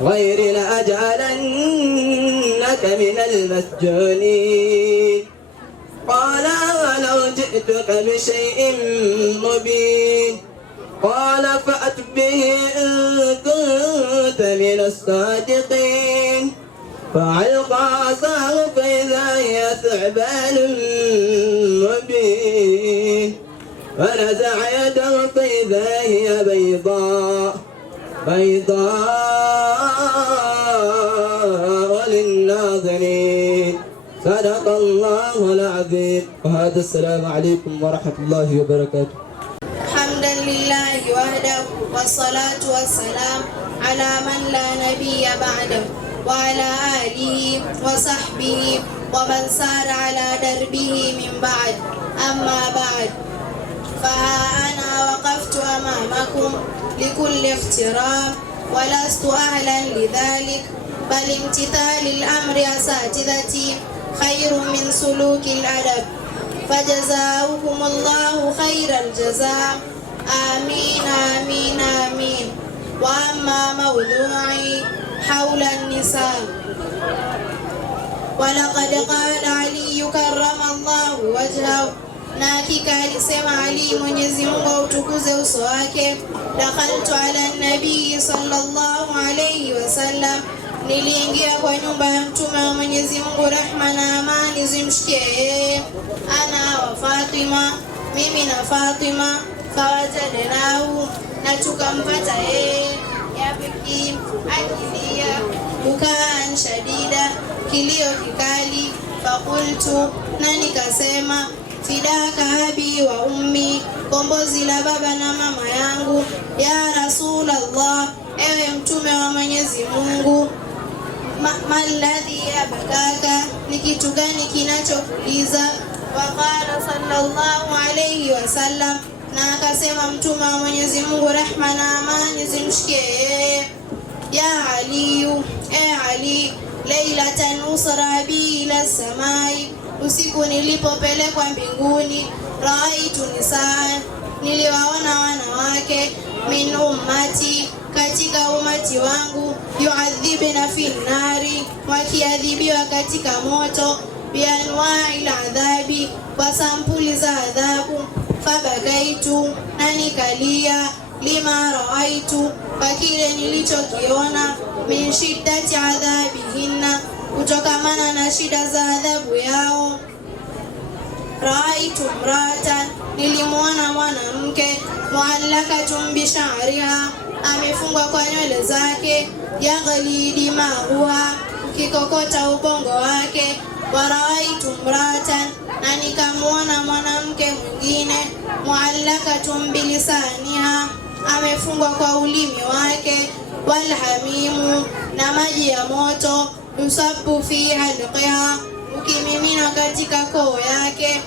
غيري لأجعلنك من المسجونين. قال ولو جئتك بشيء مبين. قال فأت به إن كنت من الصادقين. فألقى عصاه فإذا هي ثعبان مبين. فنزع يده فإذا هي بيضاء للناظرين. صدق الله العظيم. وهذا السلام عليكم ورحمة الله وبركاته. حمدا لله وحده والصلاة والسلام على من لا نبي بعده وعلى آله وصحبه ومن سار على دربه من بعد. أما بعد، فها أنا وقفت أمامكم لكل احترام ولست أهلا لذلك، بل امتثال الأمر أساتذتي خير من سلوك الأدب، فجزاؤكم الله خير الجزاء. آمين آمين آمين. وأما موضوعي حول النساء، ولقد قال علي كرم الله وجهه، na hakika alisema Ali, Mwenyezi Mungu autukuze uso wake, dakhaltu ala nabii sallallahu alayhi wasallam, niliingia kwa nyumba ya mtume wa Mwenyezi Mungu, rehma na amani zimshikie yeye, ana wa Fatima, mimi na Fatima, fawajadnahu, na tukampata yeye, yabki akilia, bukaan shadida, kilio kikali, fakultu, na nikasema, fidaka abi wa ummi, kombozi la baba na mama yangu, ya Rasulallah, ewe mtume wa Mwenyezi Mungu, maladhi yabakaka, ni kitu gani kinachokuliza? Waqala sallallahu alayhi wasallam, na akasema mtume wa Mwenyezi Mungu, rehma na amani zimshikie, ya Aliyu, Ali, lailatan usra bi ila samai, usiku nilipopelekwa mbinguni, raaitu nisaa, niliwaona wanawake, min ummati, katika umati wangu, yuadhibna fi nari, wakiadhibiwa katika moto, bianwai adhabi, kwa sampuli za adhabu, fabakaitu, na nikalia, lima raaitu, kwa kile nilichokiona, min shiddati adhabihinna, kutokamana na shida za adhabu yao. Raaitu mratan, nilimuona mwanamke, muallakatun bishariha, amefungwa kwa nywele zake, yaghli dimahuha, ukikokota ubongo wake. Waraaitu mratan, na nikamuona mwanamke mwingine, muallakatun bilisaniha, amefungwa kwa ulimi wake. Walhamimu, na maji ya moto, yusabu fi halqiha, ukimimina katika koo yake.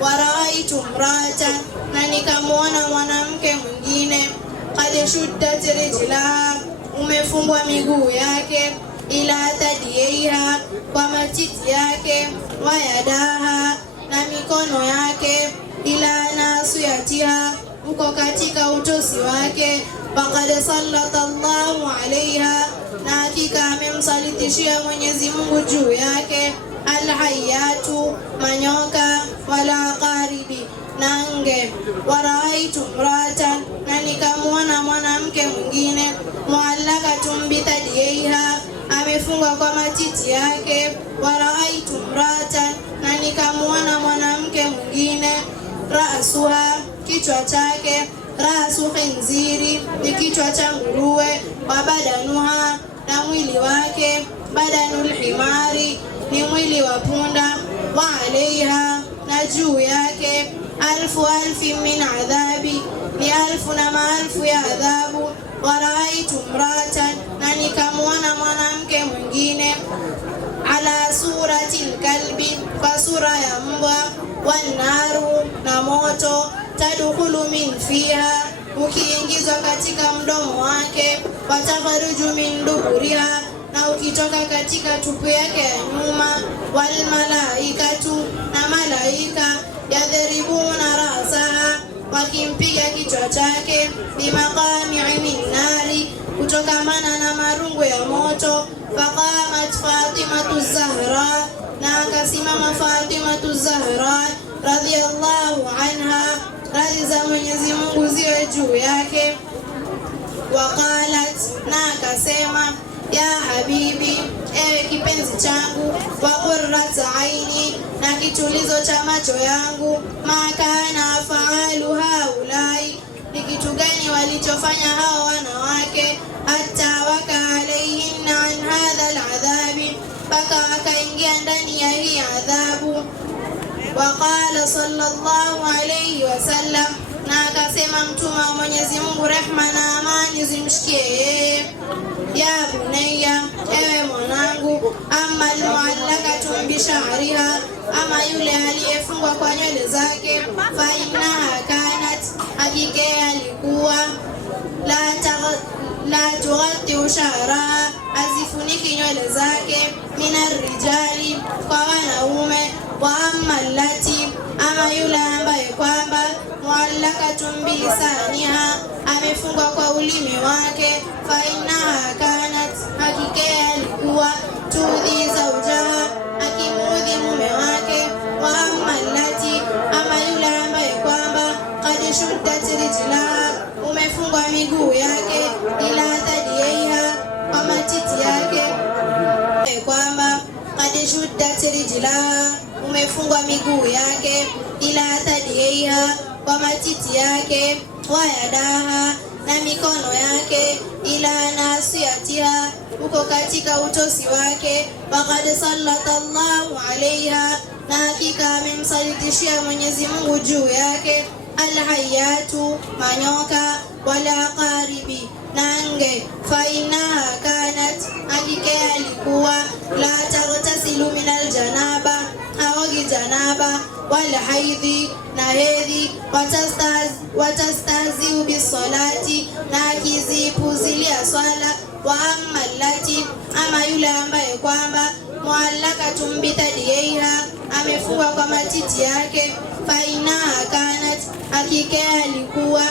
Waraaitu mratan, na nikamwona mwanamke mwingine, qad shuddat rijlaha, umefungwa miguu yake, ila tadiyaiha, kwa matiti yake, wa yadaha, na mikono yake, ila nasiyatiha, uko katika utosi wake, faqad sallata Allahu alaiha, na hakika amemsalitishia Mwenyezi Mungu juu yake, alhayatu, manyoka, wala qaribi, nange. Waraaitu mratan, na nikamwona mwanamke mwingine, muallakatun bitadiyaiha, amefungwa kwa matiti yake. Waraaitu mratan, na nikamwona mwanamke mwingine, rasuha, kichwa chake, rasu khinziri, ni kichwa cha nguruwe, wa badanuha, na mwili wake, badanul himari, ni mwili wa punda, wa alaiha, na juu yake, alfu alfi min adhabi, ni alfu na maelfu ya adhabu. Waraaitu mratan, na nikamwona mwanamke mwingine, ala surati lkalbi, kwa sura ya mbwa, wannaru, na moto, tadkhulu min fiha, ukiingizwa katika mdomo wake, watafaruju min duburiha, na ukitoka katika tupu yake ya nyuma, walmalaikatu, na malaika, yadhribuna rasaha, wakimpiga kichwa chake, bimaqami'i min nari, kutokamana na marungu ya moto. Faqamat Fatimatu Zahra, na akasimama Fatimatu Zahra radhiyallahu anha, radhi za Mwenyezi Mungu ziwe juu yake. Waqalat, na akasema, ya habibi, ewe kipenzi changu, wa qurrat aini, na kitulizo cha macho yangu, ma kana faalu haulai, ni kitu gani walichofanya hao wanawake, hata waka alaihinna an hadha aladhabi, mpaka wakaingia ndani ya hii adhabu. Waqala sallallahu alayhi wasallam, na akasema mtume wa Mwenyezi Mungu, rehma na amani zimshikie yeye, ya bunayya, ewe mwanangu, amma almuallakatu bisha'riha, ama yule aliyefungwa kwa nywele zake, fa innaha kanat, hakika alikuwa, la tughatti sha'raha, azifuniki nywele zake, minar rijali, kwa wanaume. Wa amma allati, ama yule ambaye kwamba, muallakatun bilisaniha, amefungwa kwa ulimi wake, fa innaha kanat, hakika alikuwa, tudhi zawjaha, akimuudhi mume wake. Wa amma allati, ama yule ambaye kwamba, qad shuddat rijlaha, umefungwa miguu yake, ila tadiyaiha, kwa matiti yake, kwamba qad shuddat rijlaha, umefungwa miguu yake, ila tadiyaiha, kwa matiti yake, wa yadaha, na mikono yake, ila nasiyatiha, uko katika utosi wake. Faqad sallata Allahu alaiha, na hakika amemsalitishia Mwenyezi Mungu juu yake, alhayatu, manyoka, wala qaribi, nange. Fa innaha kanat, hakika alikuwa, la taghtasilu min aljanaba, haogi janaba, wala haidhi, na hedhi, watastahziu bisalati, na akizipuzilia swala. Wa amma allati, ama yule ambaye kwamba, muallakatun bitadiyaiha, amefungwa kwa matiti yake, fa innaha kanat, hakika alikuwa,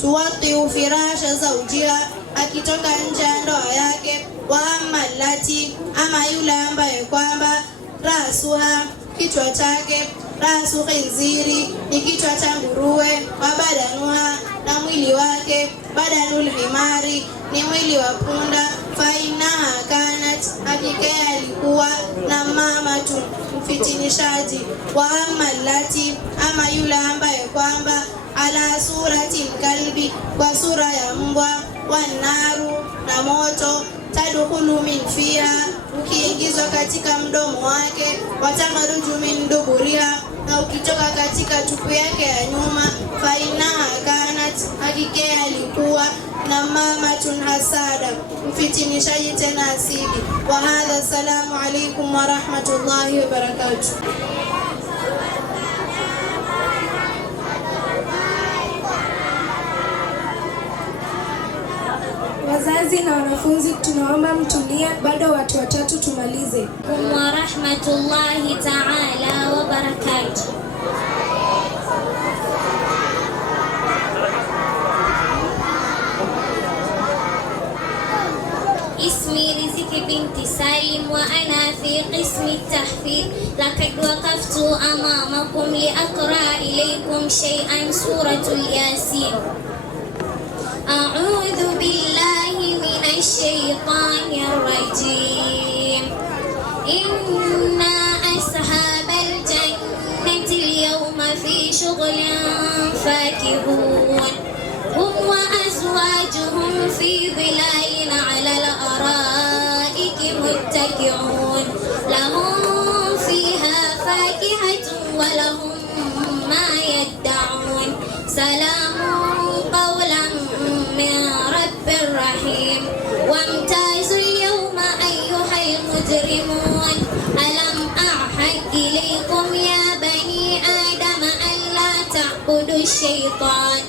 tuwatiu firasha zawjiha, akitoka nje ya ndoa yake. Wa amma allati, ama yule ambaye kwamba, rasuha, kichwa chake, rasu khinziri, ni kichwa cha nguruwe, wa badanuha, na mwili wake, badanul himari, ni mwili wa punda. Fa innaha kanat, hakika alikuwa, na mamatu, mfitinishaji. Wa amma allati, ama yule ambaye kwamba, ala surati lkalbi, kwa sura ya mbwa, wannaru, na moto, tadkhulu min fiha, ukiingizwa katika mdomo wake, watakhruju min duburiha, na ukitoka katika tupu yake ya nyuma. Fa innaha kanat, hakika alikuwa, na mamatun hasada, mfitinishaji tena asidi. Wa hadha, assalamu alaikum wa rahmatullahi wa barakatuh. Wazazi na wanafunzi tunaomba mtulia, bado watu watatu tumalize. Wa rahmatullahi ta'ala wa barakatuh. اسمي رزق بنت سالم وأنا في قسم التحفيظ. لقد وقفت أمامكم لأقرأ إليكم شيئا سورة الياسين. أعوذ بالله من الشيطان الرجيم. إنا أصحاب الجنة اليوم في شغل فاكهون. هم وأزواجهم في ظلال على الأرائك متكئون. لهم فيها فاكهة ولهم ما يدعون. سلام قولا من رب رحيم. وامتازوا اليوم أيها المجرمون. ألم أعهد إليكم يا بني آدم ألا تعبدوا الشيطان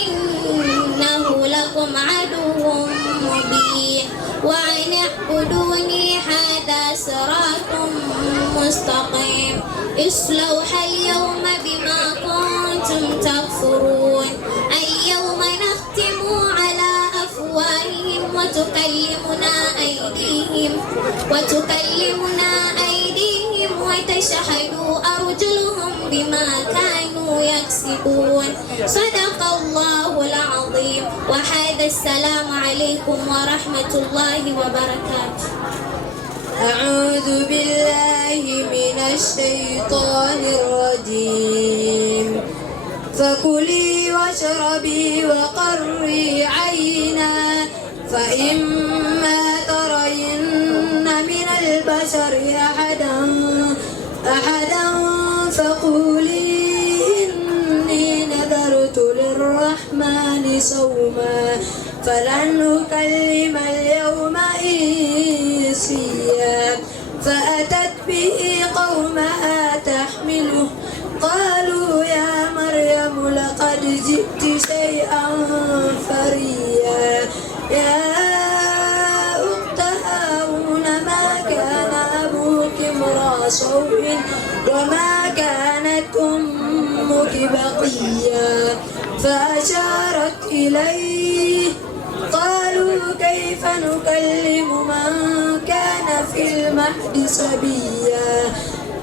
إنه لكم عدو مبين. وأن اعبدوني هذا صراط مستقيم. اصلوها اليوم بما كنتم تكفرون. اليوم نختم على أفواههم وتكلمنا أيديهم وتشهد أرجلهم بما كانوا يكسبون. صدق الله العظيم. وهذا السلام عليكم ورحمة الله وبركاته. أعوذ بالله من الشيطان الرجيم. فكلي واشربي وقري عينا فإما ترين من البشر أحدا فقولي إني نذرت للرحمن صوما فلن أكلم اليوم إنسيا. فأتت به قومها تحمله قالوا يا مريم لقد جئت شيئا فريا. يا أخت هارون ما كان أبوك امرأ سوء وما كانت أمك بغيا. فأشارت إليه قالوا كيف نكلم من كان في المهد صبيا.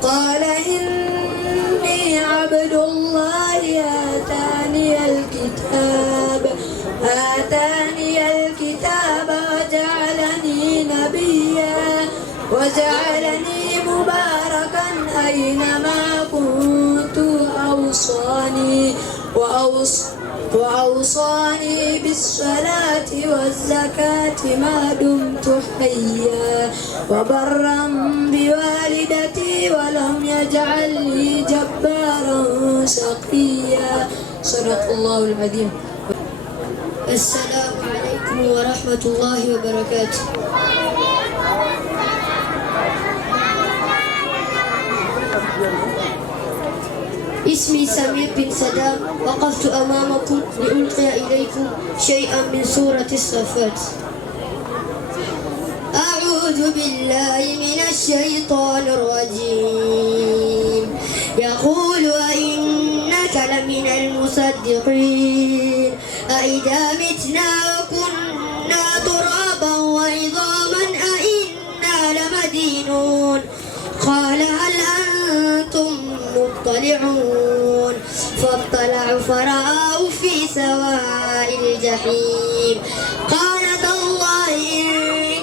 قال إني عبد الله آتاني الكتاب وجعلني نبيا وجعلني مباركا أينما كنت وأوصاني بالصلاة والزكاة ما دمت حيا وبرا بوالدتي ولم يجعلني جبارا شقيا. صدق الله العظيم. السلام عليكم ورحمة الله وبركاته. اسمي سمير بن سدام. وقفت أمامكم لألقي إليكم شيئا من سورة الصفات. أعوذ بالله من الشيطان الرجيم. يقول أئنك لمن المصدقين أئذا متنا وكنا ترابا وعظاما أئنا لمدينون. قال هل أنتم مطلعون. فاطلعوا فرأوا في سواء الجحيم. قال تالله إن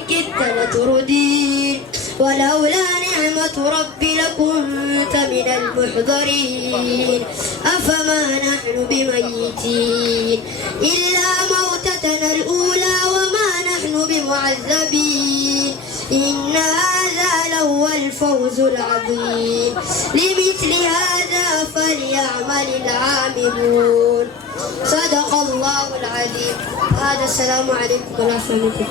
كدت لتردين ولولا نعمة ربي لكنت من المحضرين. أفما نحن بميتين إلا موتتنا الأولى وما نحن بمعذبين. إن هذا لهو الفوز العظيم. لمثل هذا فليعمل العاملون. صدق الله العظيم. هذا السلام عليكم ورحمة الله.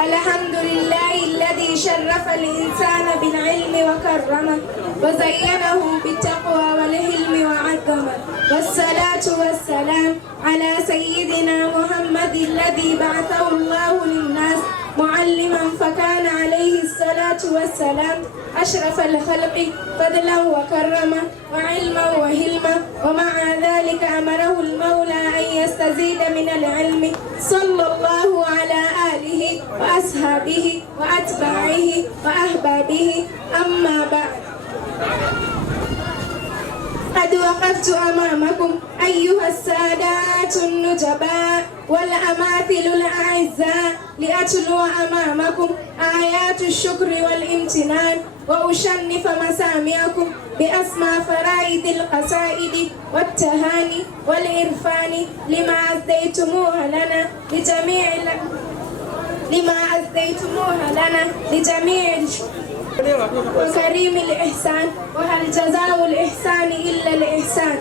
الحمد لله الذي شرف الإنسان بالعلم وكرمه وزينهم بالتقوى والحلم وعظمه. والصلاة والسلام على سيدنا محمد الذي بعثه الله للناس معلما فكان عليه الصلاة والسلام أشرف الخلق فضلا وكرما وعلما وهلما، ومع ذلك أمره المولى أن يستزيد من العلم صلى الله على آله وأصحابه وأتباعه وأحبابه. أما بعد، قد وقفت أمامكم أيها السادات النجباء والأماثل الأعزاء لأتلو أمامكم آيات الشكر والامتنان وأشنف مسامعكم بأسمى فرائد القصائد والتهاني والإرفان لما أزديتموها لنا لجميع وكريم الإحسان، وهل جزاء الإحسان إلا الإحسان؟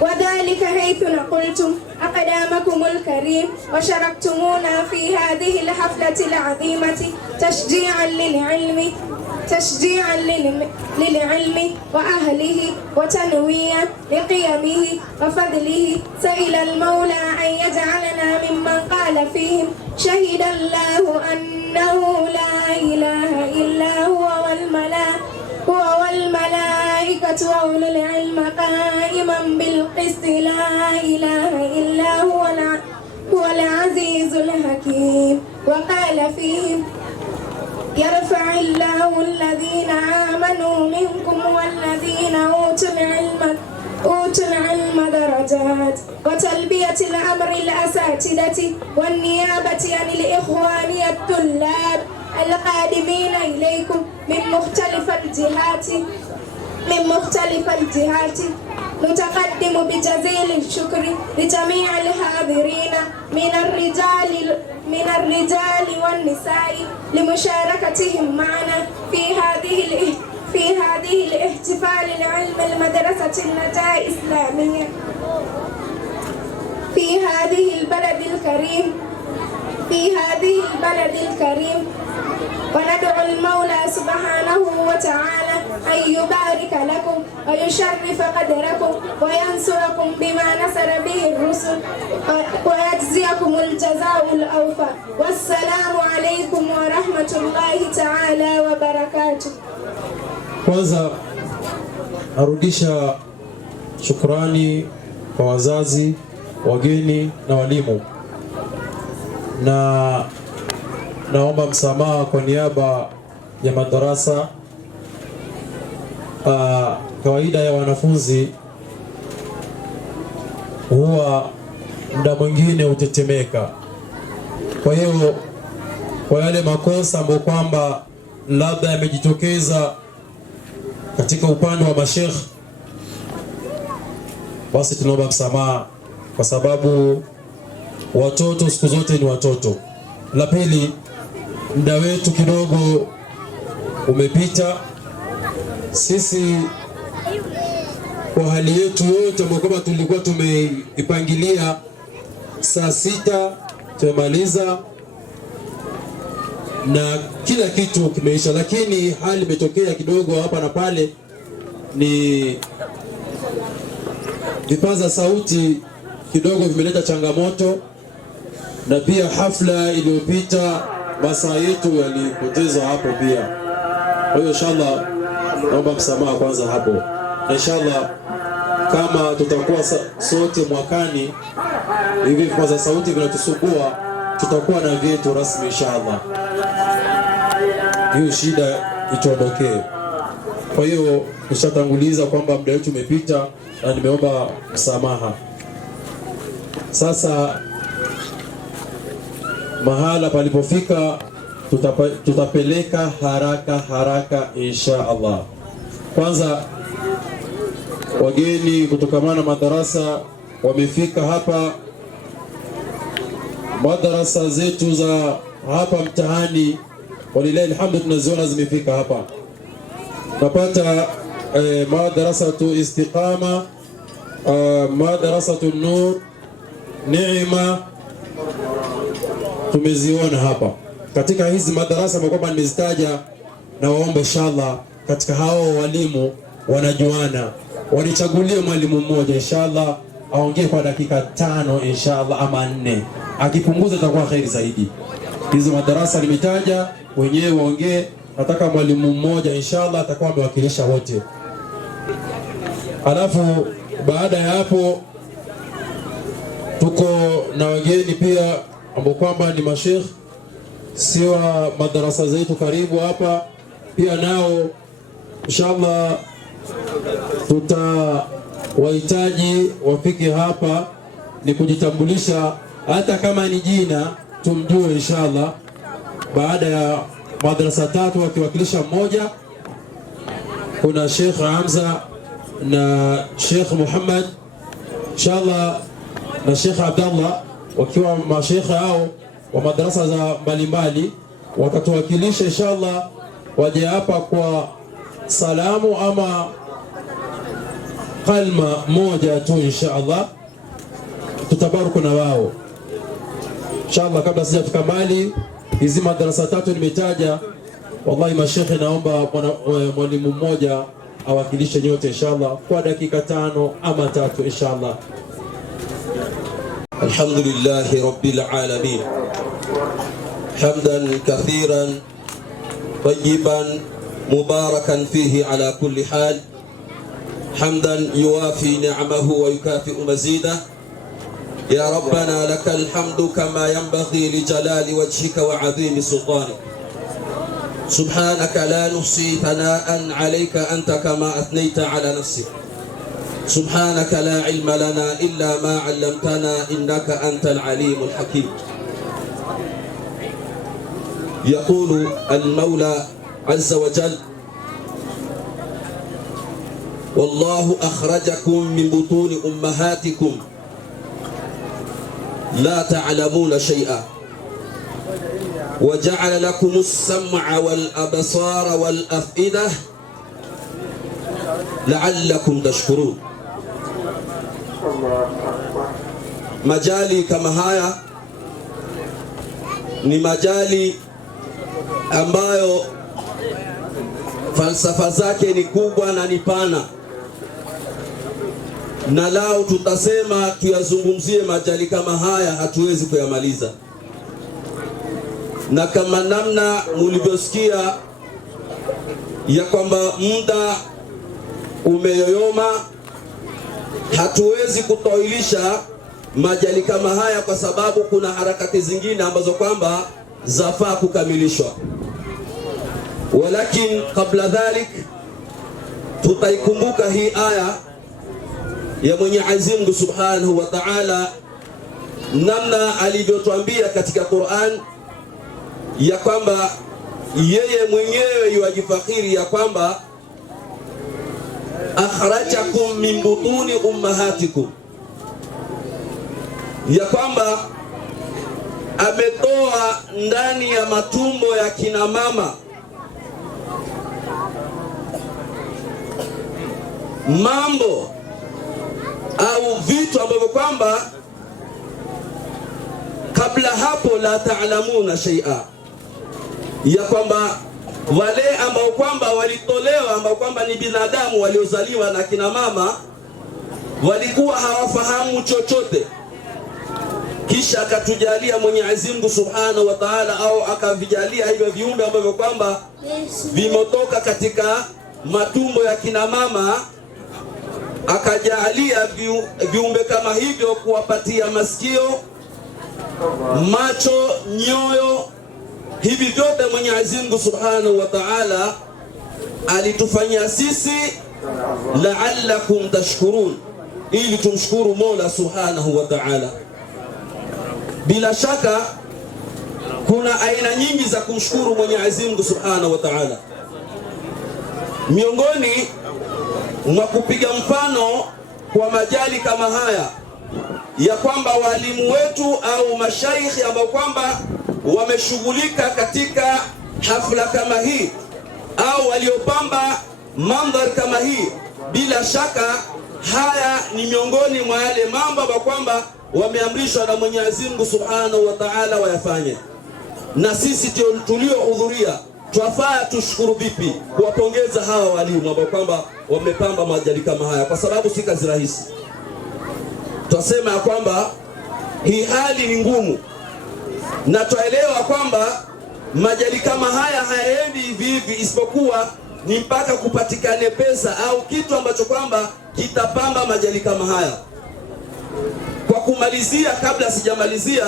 وذلك حيث نقلتم أقدامكم الكريم وشاركتمونا في هذه الحفلة العظيمة تشجيعا للعلم وأهله وتنويا لقيمه وفضله. سئل المولى أن يجعلنا ممن قال فيهم: شهد الله أنه لا إله إلا هو والملائكة وأولو العلم قائما بالقسط لا إله إلا هو العزيز الحكيم. وقال فيهم: يرفع الله الذين آمنوا منكم والذين أوتوا العلم درجات. وتلبية الأمر الأساتذة والنيابة عن الإخوان الطلاب القادمين إليكم من مختلف الجهات نتقدم بجزيل الشكر لجميع الحاضرين من الرجال والنساء لمشاركتهم معنا في هذه الاحتفال العلم المدرسة النجاة الإسلامية في هذه البلد الكريم. وندعو المولى سبحانه وتعالى أن يبارك لكم ويشرف قدركم وينصركم بما نصر به الرسل ويجزيكم الجزاء الأوفى. والسلام عليكم ورحمة الله تعالى وبركاته. Kwanza narudisha shukrani kwa wazazi, wageni na walimu, na naomba msamaha kwa niaba ya madarasa. Kawaida ya wanafunzi huwa muda mwingine hutetemeka. Kwa hiyo kwa yale makosa ambayo kwamba labda yamejitokeza katika upande wa mashekh, basi tunaomba msamaha, kwa sababu watoto siku zote ni watoto. La pili, muda wetu kidogo umepita. Sisi kwa hali yetu yote ambayo kama tulikuwa tumeipangilia saa 6 tumemaliza na kila kitu kimeisha, lakini hali imetokea kidogo hapa na pale, ni vipaza sauti kidogo vimeleta changamoto, na pia hafla iliyopita masaa yetu yalipoteza hapo pia. Kwa hiyo inshallah naomba msamaha kwanza hapo, na inshallah kama tutakuwa sote mwakani hivi vipaza sauti vinatusumbua, tutakuwa na vyetu rasmi inshallah, hiyo shida ituondokee. Kwa hiyo nishatanguliza kwamba muda wetu umepita na nimeomba msamaha. Sasa mahala palipofika tutapeleka haraka insha Allah. Kwanza wageni kutokamana madarasa wamefika hapa. Madarasa zetu za hapa mtaani walilahi alhamdu tunaziona zimefika hapa. Napata madarasatu Istiqama, madarasatu Nur, Neema tumeziona hapa. Katika hizi madarasa ambayo nimezitaja, na waombe inshallah katika hao walimu wanajuana, wanichagulie mwalimu mmoja inshallah aongee kwa dakika 5 inshallah ama 4. Akipunguza itakuwa khairi zaidi. Hizo madarasa nimetaja wenyewe waongee. Nataka mwalimu mmoja inshallah atakuwa amewakilisha wote. Alafu baada ya hapo tuko na wageni pia ambao kwamba ni mashekh siwa madarasa zetu karibu hapa pia, nao inshallah tutawahitaji wafike hapa ni kujitambulisha, hata kama ni jina tumjue inshallah. Baada ya madarasa 3 wakiwakilisha mmoja, kuna Sheikh Hamza na Sheikh Muhammad inshallah na Sheikh Abdallah, wakiwa mashekhe hao wa madarasa za mbalimbali watatuwakilisha inshallah, waje hapa kwa salamu ama kalma moja tu inshallah, tutabaruku na wao inshallah. Kabla sijafika mbali, hizi madarasa 3 nimetaja, wallahi mashekhe, naomba mwalimu mmoja awakilishe nyote inshallah kwa dakika 5 ama 3 inshallah. Alhamdulillahi rabbil alamin, hamdan kathiran tayyiban mubarakan fihi ala kulli hal, hamdan yuwafi ni'amahu wa yukafi'u mazidah. Ya rabbana lakal hamdu kama yanbaghi li jalali wajhika wa 'azimi sultanik. Subhanaka la nuhsi thana'an 'alayka anta kama athnayta 'ala nafsik. سبحانك لا علم لنا إلا ما علمتنا إنك أنت العليم الحكيم. يقول المولى عز وجل: والله أخرجكم من بطون أمهاتكم لا تعلمون شيئا وجعل لكم السمع والأبصار والأفئدة لعلكم تشكرون. Majali kama haya ni majali ambayo falsafa zake ni kubwa na ni pana, na lao tutasema tuyazungumzie majali kama haya hatuwezi kuyamaliza. Na kama namna mulivyosikia ya kwamba muda umeyoyoma, hatuwezi kutoilisha majali kama haya kwa sababu kuna harakati zingine ambazo kwamba zafaa kukamilishwa. Walakin kabla dhalik, tutaikumbuka hii aya ya Mwenyezi Mungu Subhanahu wa Ta'ala, namna alivyotuambia katika Qur'an ya kwamba yeye mwenyewe yuajifakhiri ya kwamba akhrajakum min butuni ummahatikum, ya kwamba ametoa ndani ya matumbo ya kina mama mambo au vitu ambavyo kwamba kabla hapo la ta'lamuna shay'a, ya kwamba wale ambao kwamba walitolewa, ambao kwamba ni binadamu waliozaliwa na kina mama, walikuwa hawafahamu chochote. Kisha akatujalia Mwenyezi Mungu Subhanahu wa Ta'ala, au akavijalia hivyo viumbe ambavyo kwamba vimotoka katika matumbo ya kina mama, akajalia viumbe kama hivyo kuwapatia masikio, macho, nyoyo. Hivi vyote Mwenyezi Mungu Subhanahu wa Ta'ala alitufanyia sisi la'allakum tashkurun, ili tumshukuru Mola Subhanahu wa Ta'ala. Bila shaka kuna aina nyingi za kumshukuru Mwenyezi Mungu Subhanahu wa Ta'ala. Miongoni mwa kupiga mfano kwa majali kama haya ya kwamba walimu wetu au mashaikhi ambao kwamba wameshughulika katika hafla kama hii au waliopamba mandhari kama hii, bila shaka haya ni miongoni mwa yale mambo ambayo kwamba wameamrishwa na Mwenyezi Mungu Subhanahu wa Ta'ala wayafanye. Na sisi tuliohudhuria twafaa tushukuru vipi kuwapongeza hawa walimu ambao kwamba wamepamba majali kama haya, kwa sababu si kazi rahisi. Twasema ya kwamba hii hali ni ngumu, na twaelewa kwamba majali kama haya hayaendi hivi hivi, isipokuwa ni mpaka kupatikane pesa au kitu ambacho kwamba kitapamba majali kama haya. Kwa kumalizia, kabla sijamalizia,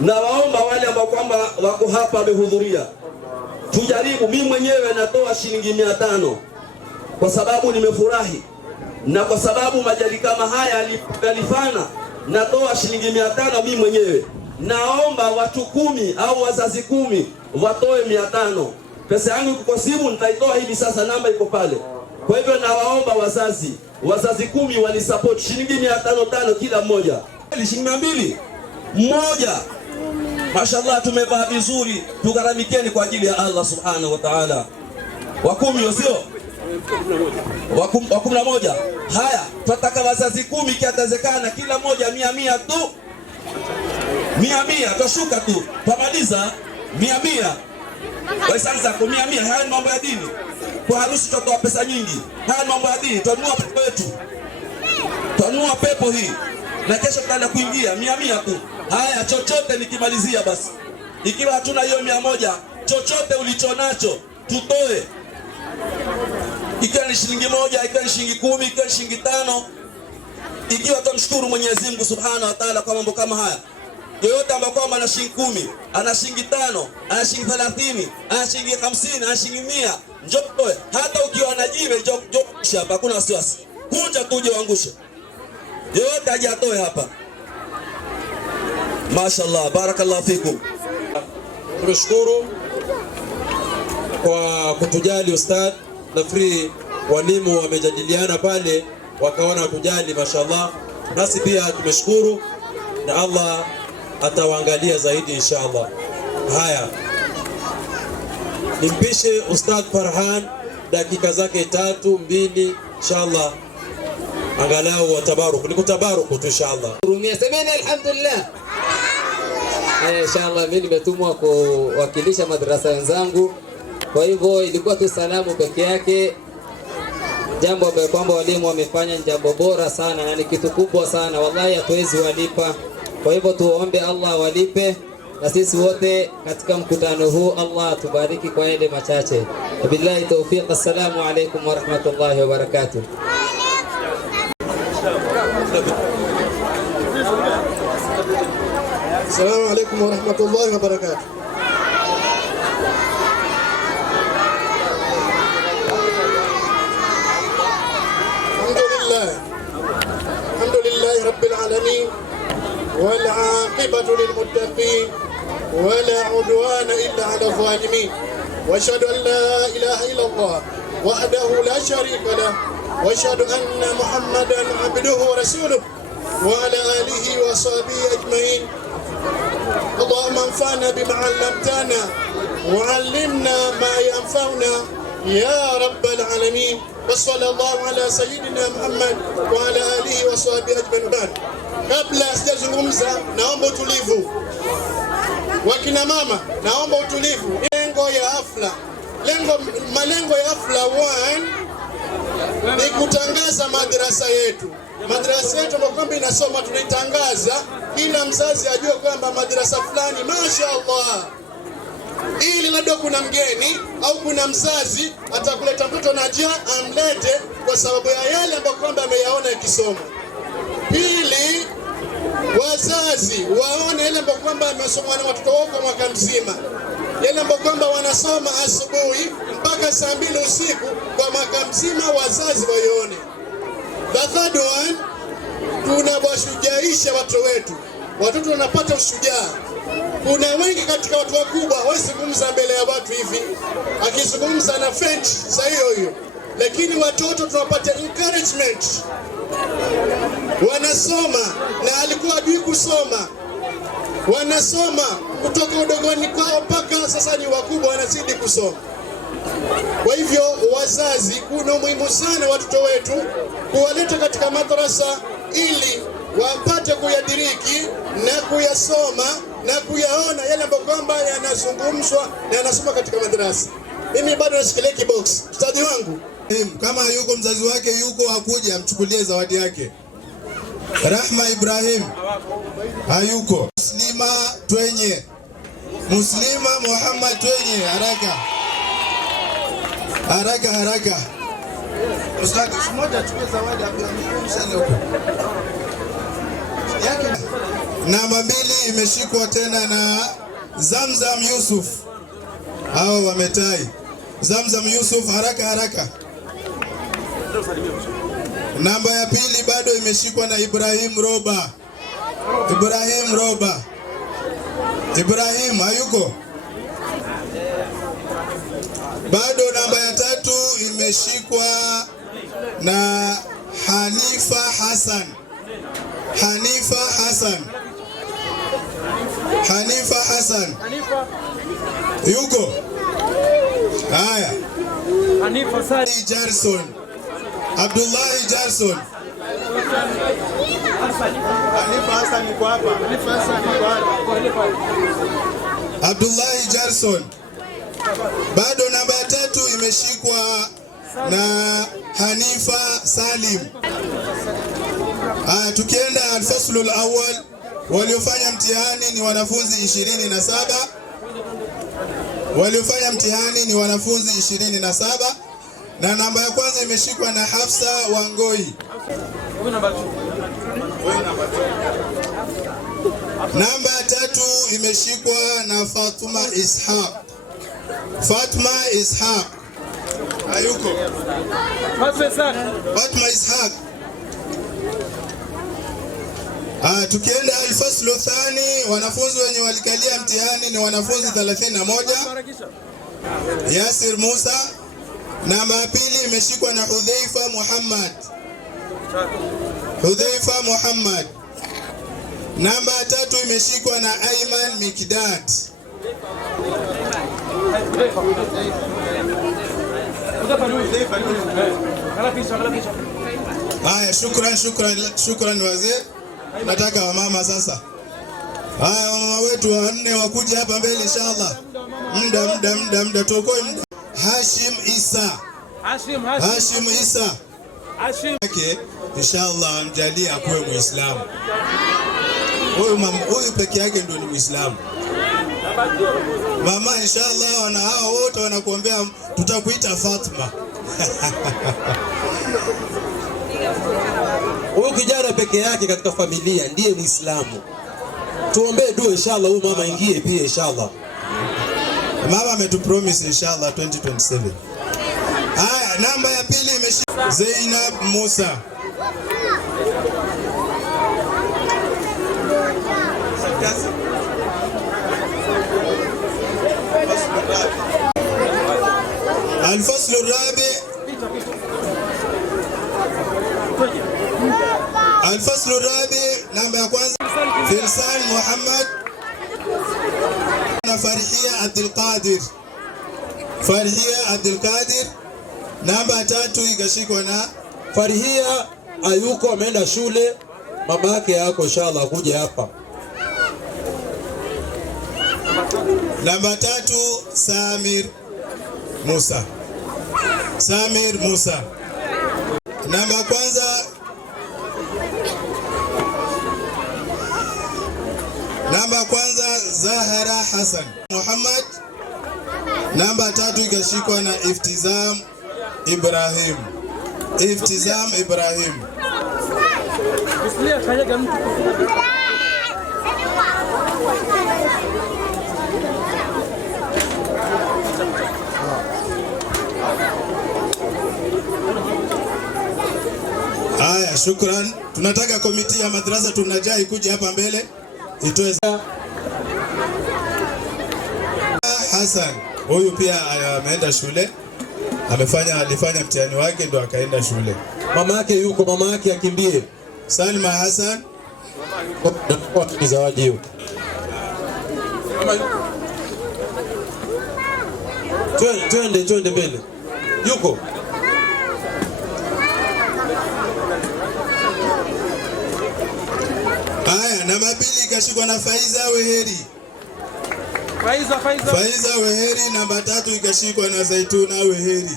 na waomba wale ambao kwamba wako hapa wamehudhuria, tujaribu. Mimi mwenyewe natoa shilingi 500 kwa sababu nimefurahi, na kwa sababu majali kama haya yalifana, natoa shilingi 500 mimi mwenyewe. Naomba watu 10 au wazazi 10 watoe 500. Pesa yangu kwa simu nitaitoa hivi sasa, namba iko pale. Kwa hivyo nawaomba wazazi 10 walisupport shilingi 500 kila mmoja. Shilingi 200 mmoja. Mashallah, tumevaa vizuri, tugaramikeni kwa ajili ya Allah subhanahu wa ta'ala. Wa 10 sio? Wa 11. Haya, tunataka wazazi 10 kiatazekana kila mmoja 100 tu. 100 toshuka tu. Pamaliza 100. Kwa sasa kwa 100, haya ni mambo ya dini. Kwa harusi tutatoa pesa nyingi. Haya ni mambo ya dini, tutanunua pepo yetu. Tutanunua pepo hii. Na kesho tutaenda kuingia 100 tu. Haya, chochote nikimalizia basi. Ikiwa hatuna hiyo 100, chochote ulichonacho tutoe. Ikiwa ni shilingi 1, ikiwa ni shilingi 10, ikiwa ni shilingi 5. Ikiwa tumshukuru Mwenyezi Mungu Subhanahu wa Ta'ala kwa mambo kama haya. Yoyote ambaye kwamba ana shilingi 10, ana shilingi 5, ana shilingi 30, ana shilingi 50, ana shilingi 100, njoo. Hata ukiwa na jiwe njoo hapa, hakuna wasiwasi. Kuja tuje uangushe. Yoyote aje atoe hapa. Mashallah, barakallahu fikum. Tunashukuru kwa kutujali ustad. Nafikiri walimu wamejadiliana pale wakaona watujali, mashallah. Nasi pia tumeshukuru na Allah atawaangalia zaidi inshallah. Haya, nimpishe Ustadh Farhan dakika zake 3 2 inshallah, angalau watabaruku, nikutabaruku tu inshallah. Semeni alhamdulillah. Inshallah mimi nimetumwa kuwakilisha madrasa wenzangu, kwa hivyo ilikuwa tu salamu peke yake. Jambo ambalo kwamba walimu wamefanya ni jambo bora sana na ni kitu kubwa sana, wallahi hatuwezi walipa. Kwa hivyo tuombe Allah walipe, na sisi wote katika mkutano huu Allah tubariki kwa yale machache. Billahi tawfiq. Assalamu alaykum wa rahmatullahi wa barakatuh. Assalamu alaykum wa rahmatullahi wa barakatuh. Alhamdulillah rabbil alamin. والعاقبة للمتقين ولا عدوان إلا على الظالمين وأشهد أن لا إله إلا الله وحده لا شريك له وأشهد أن محمدا عبده ورسوله وعلى آله وصحبه أجمعين. اللهم انفعنا بما علمتنا وعلمنا ما ينفعنا يا رب العالمين. وصلى الله على سيدنا محمد وعلى آله وصحبه أجمعين. Kabla sijazungumza, naomba utulivu. Wakina mama, naomba utulivu. Malengo ya hafla 1 ni kutangaza madrasa yetu. Madrasa yetu kwamba inasoma, tunaitangaza kila mzazi ajue kwamba madrasa fulani mashaallah, ili labda kuna mgeni au kuna mzazi atakuleta mtoto na amlete kwa sababu ya yale ambayo kwamba ameyaona yakisoma. Pili, wazazi waone yale ambayo kwamba wamesoma na watoto wao mwaka mzima, yale ambayo kwamba wanasoma asubuhi mpaka saa 2 usiku kwa mwaka mzima, wazazi waione. The third one, tunawashujaisha watoto wetu. Watoto wanapata ushujaa. Kuna wengi katika watu wakubwa hawazungumza mbele ya watu hivi, akizungumza na French za hiyo, lakini watoto tunapata encouragement. Wanasoma na alikuwa hajui kusoma, wanasoma kutoka udogoni kwao mpaka sasa ni wakubwa wanazidi kusoma. Kwa hivyo wazazi, kuna umuhimu sana watoto wetu kuwaleta katika madrasa ili wapate kuyadiriki na kuyasoma na kuyaona yale ambayo kwamba yanazungumzwa na yanasoma katika madrasa. Mimi bado nashikilia kibox. Ustadhi wangu kama yuko mzazi wake yuko hakuja amchukulie zawadi yake. Rahma Ibrahim hayuko. Muslima Twenye. Muslima Muhammad Twenye, haraka. Haraka haraka. Ustadhi mmoja achukue zawadi hapo huko. Namba 2 imeshikwa tena na Zamzam Yusuf. Hao wametai. Zamzam Yusuf, haraka haraka. Namba ya 2 bado imeshikwa na Ibrahim Roba. Ibrahim Roba. Ibrahim hayuko. Bado namba ya 3 imeshikwa na Hanifa Hassan. Hanifa Hassan. Hanifa Hassan. Yuko? Haya. Hanifa Sari Jarson. Abdullah Jarson. Hanifa Hassan yuko hapa. Hanifa Hassan yuko hapa. Abdullah Jarson. Bado namba ya 3 imeshikwa na Hanifa Salim. Tukienda al-faslul awwal, waliofanya mtihani ni wanafunzi 27. Waliofanya mtihani ni wanafunzi 27 na namba ya kwanza imeshikwa na Hafsa Wangoi. Namba ya 3 imeshikwa na Fatuma Ishaq. Fatma Ishaq. Hayuko. Fatma Ishaq. Tukienda al-faslu thani, wanafunzi wenye walikalia mtihani ni wanafunzi 31. Yasir Musa. Namba ya 2 imeshikwa na Hudhaifa Muhammad. Hudhaifa Muhammad. Namba ya 3 imeshikwa na Ayman Mikdad. Haya, shukran wazee. Nataka wamama sasa. Haya, mama wetu 4 wakuja hapa mbele inshallah. Muda tuokoe muda. Hashim Isa. Hashim Isa. Yake inshallah amjalie akuwe Muislamu. Huyu peke yake ndio ni Muislamu. Mama inshallah, na hao wote wanakuombea, tutakuita Fatma. Huyu kijana peke yake katika familia ndiye Muislamu. Tuombee dua inshallah huyu mama ingie pia inshallah. Mama ametupromise inshallah 2027. Haya, namba ya 2 imeshika Zainab Musa. الفصل الرابع. الفصل الرابع namba ya kwanza Filsan Muhammad na Farhia Abdul Qadir. Farhia Abdul Qadir. Namba ya 3 ikashikwa na Farhia hayuko, ameenda shule. Mama yake yako inshallah kuja hapa. Namba 3 Samir Musa. Samir Musa. Namba ya kwanza Zahara Hassan Muhammad. Namba 3 ikashikwa na Iftizam Ibrahim. Iftizam Ibrahim. Haya, shukran. Tunataka komiti ya madrasa tunajaa ikuja hapa mbele itoe. Hassan huyu pia ameenda shule, alifanya mtihani wake ndo akaenda shule. Mama yake yuko, mama yake akimbie. Salma Hassan kwa zawadi hiyo. Twende mbele. Yuko. Haya, namba 2 ikashikwa na Faiza Weheri. Faiza Weheri. Namba 3 ikashikwa na Zaituna Weheri.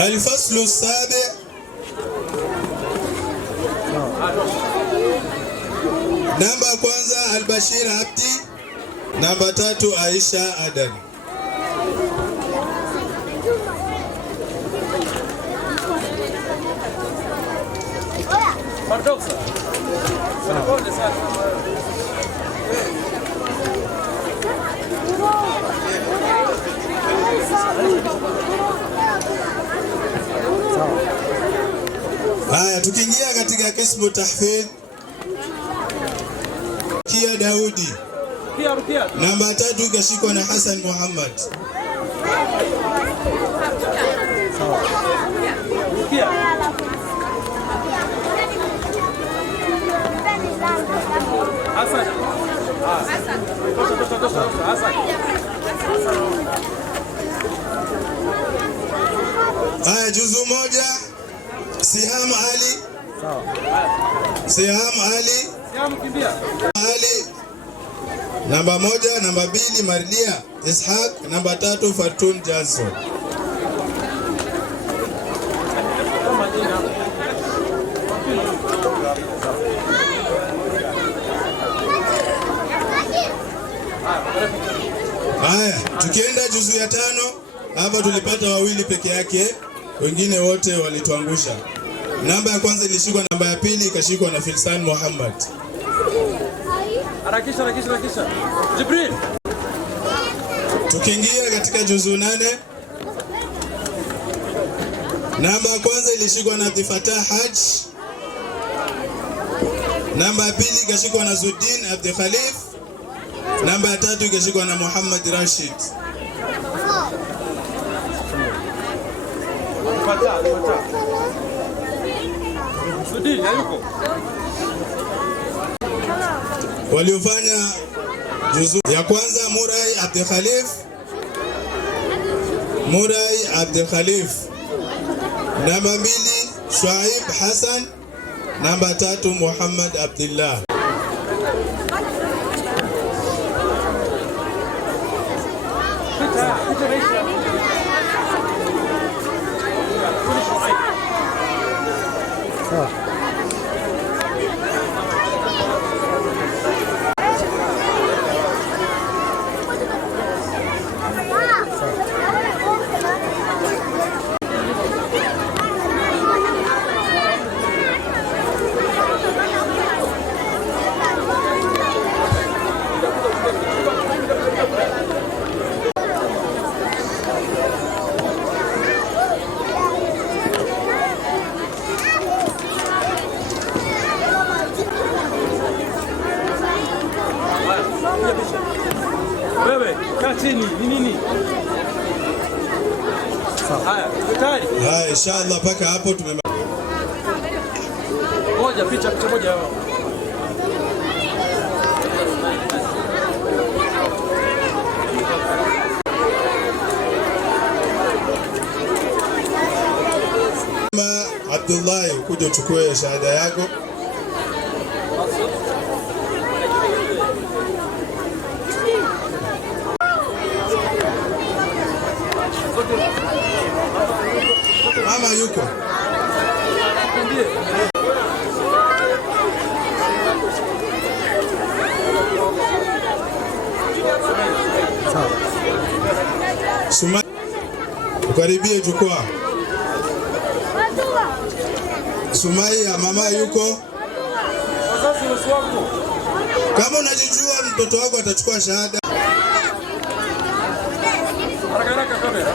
الفصل السابع namba kwanza Albashir Abdi, namba 3 Aisha Adan. Haya, tukiingia katika kismu tahfidh, Kia Daudi namba 3 ikashikwa na Hassan Muhammad. Haya, juzu moja Siham Ali. Siham Ali. Ali namba 1, namba 2 Mardia Ishaq, namba 3 Fatun Jason. Haya, tukienda juzu ya 5, hapa tulipata wawili peke yake, wengine wote walituangusha. Namba ya kwanza ilishikwa, namba ya pili ikashikwa na Filsan Muhammad. Harakisha Jibril. Tukiingia katika juzu 8, namba ya kwanza ilishikwa na Abdifatah Haj, namba ya pili ikashikwa na Zuddin Abdi Khalif, namba ya 3 ikashikwa na Muhammad Rashid. Waliofanya juzu ya kwanza Murai Abdi Khalif, Murai Abdi Khalif, namba 2 Shuaib Hassan, namba 3 Muhammad Abdullah. Haya, inshallah paka hapo tumemaliza. Moja picha moja hapo. Abdullah, kuja uchukue shahada yako. Mama yuko. Sumai, ukaribie jukwaa. Sumai ya mama yuko. Kama unajijua mtoto wako atachukua shahada. Haraka kamera.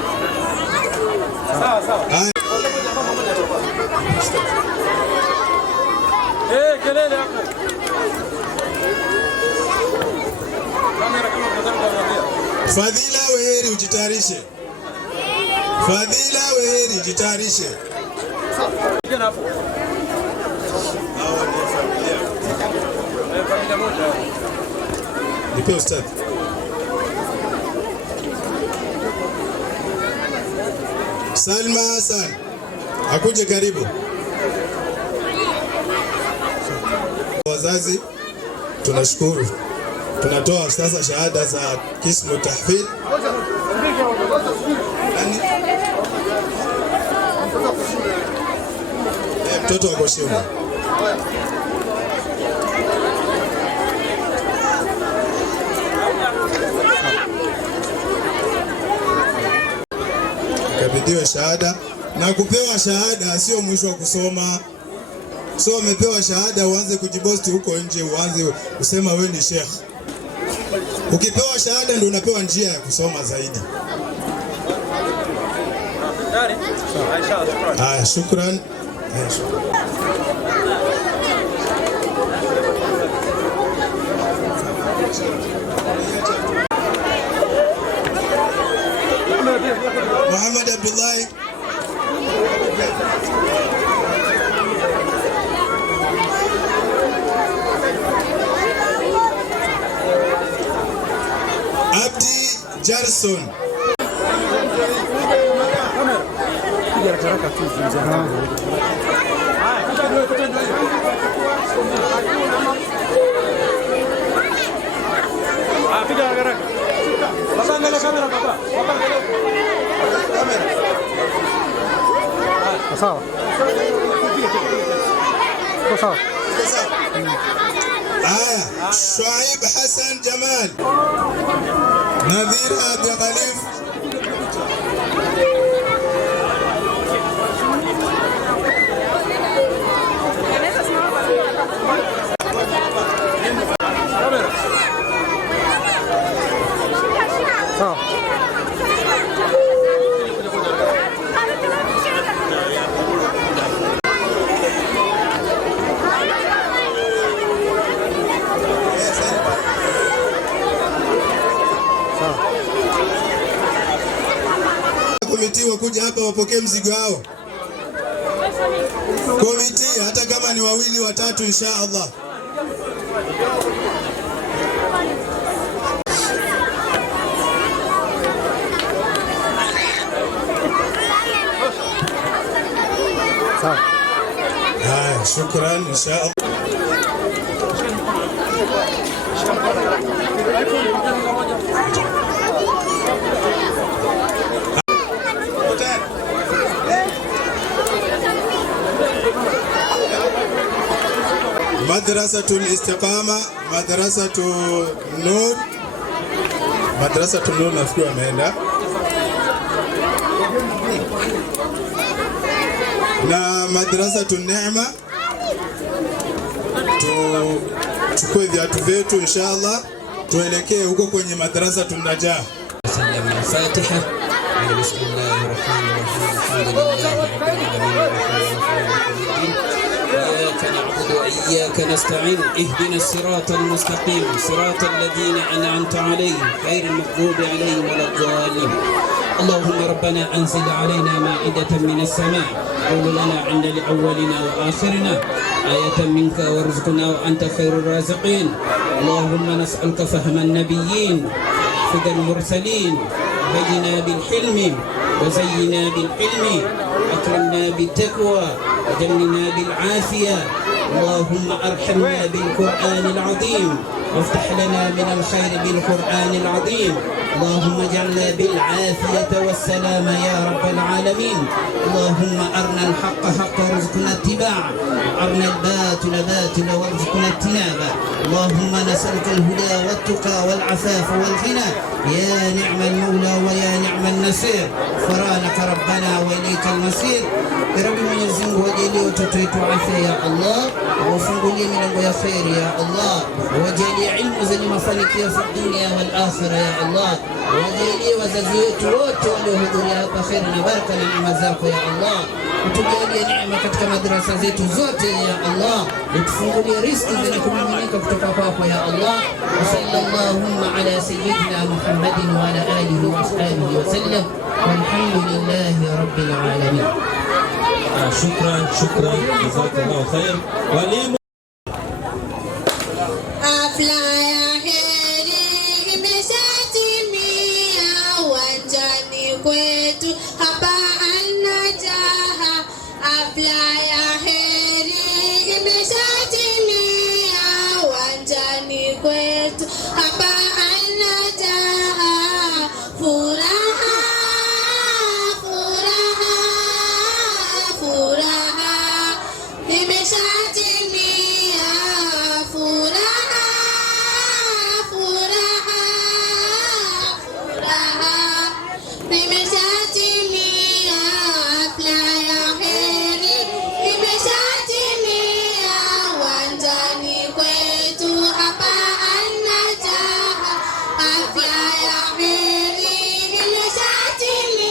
Sawa. Kelele hapo. Kamera kama mtazamaji. Fadhila Weheri ujitayarishe. Fadhila Weheri jitayarishe. Piga hapo. Hawa ni familia. Familia moja. Nipe ustadi. Salma Hassan akuje karibu. Wazazi tunashukuru, tunatoa sasa shahada za kismu tahfidh. Mtoto wako shule. Kabidhiwe shahada, na kupewa shahada sio mwisho wa kusoma. So umepewa shahada uanze kujibosti huko nje, uanze kusema wewe ni sheikh. Ukipewa shahada ndio unapewa njia ya kusoma zaidi. Haya, shukran. Muhammad Abdullahi. Abdi Jarson. Shuaib Hassan Jamal. Nadhir Abdul Khalif. Komiti wakuja hapa wapokee mzigo wao. Komiti hata kama ni wawili watatu insha Allah. Haya, shukran insha Allah. Madrasatul Istiqama, Madrasatul Nur. Madrasatul Nur nafikiri wameenda. Na Madrasatul Neema. Tuchukue viatu vyetu inshallah tuelekee huko kwenye Madrasatul Najah. Al-Fatiha. Bismillahir Rahmanir Rahim. Alhamdulillahi Rabbil Alamin. إياك نعبد وإياك نستعين اهدنا الصراط المستقيم صراط الذين أنعمت عليهم غير المغضوب عليهم ولا الضالين. اللهم ربنا أنزل علينا مائدة من السماء قول لنا عند لأولنا وآخرنا آية منك وارزقنا وأنت خير الرازقين. اللهم نسألك فهم النبيين وحفظ المرسلين وهدنا بالحلم وزينا بالعلم أكرمنا بالتقوى وجملنا بالعافية. اللهم أرحمنا بالقرآن العظيم وافتح لنا من الخير بالقرآن العظيم. اللهم اجعلنا بالعافية والسلام يا رب العالمين. اللهم أرنا الحق حقا وارزقنا اتباعه وأرنا الباطل باطلا وارزقنا اجتنابه. اللهم نسألك الهدى والتقى والعفاف والغنى يا نعم المولى ويا نعم النصير. غفرانك ربنا وإليك المصير. يا رب Mwenyezi Mungu wajalie watoto wetu afya ya Allah, wafungulie milango ya khairi ya Allah, wajalie ilmu zenye mafanikio fi dunia wal akhirah ya Allah, wajalie wazazi wetu wote waliohudhuria hapa khairi na baraka na neema zako ya Allah, utujalie neema katika madrasa zetu zote ya Allah, utufungulie riziki zenye kumiminika kutoka kwako ya Allah. Sallallahu ala sayyidina Muhammadin wa ala alihi wa sahbihi wa sallam, walhamdulillahi rabbil alamin. Shukran, jazakallahu khair. Walimu Afla ya heri imeshatimia uwanjani kwetu hapa hafla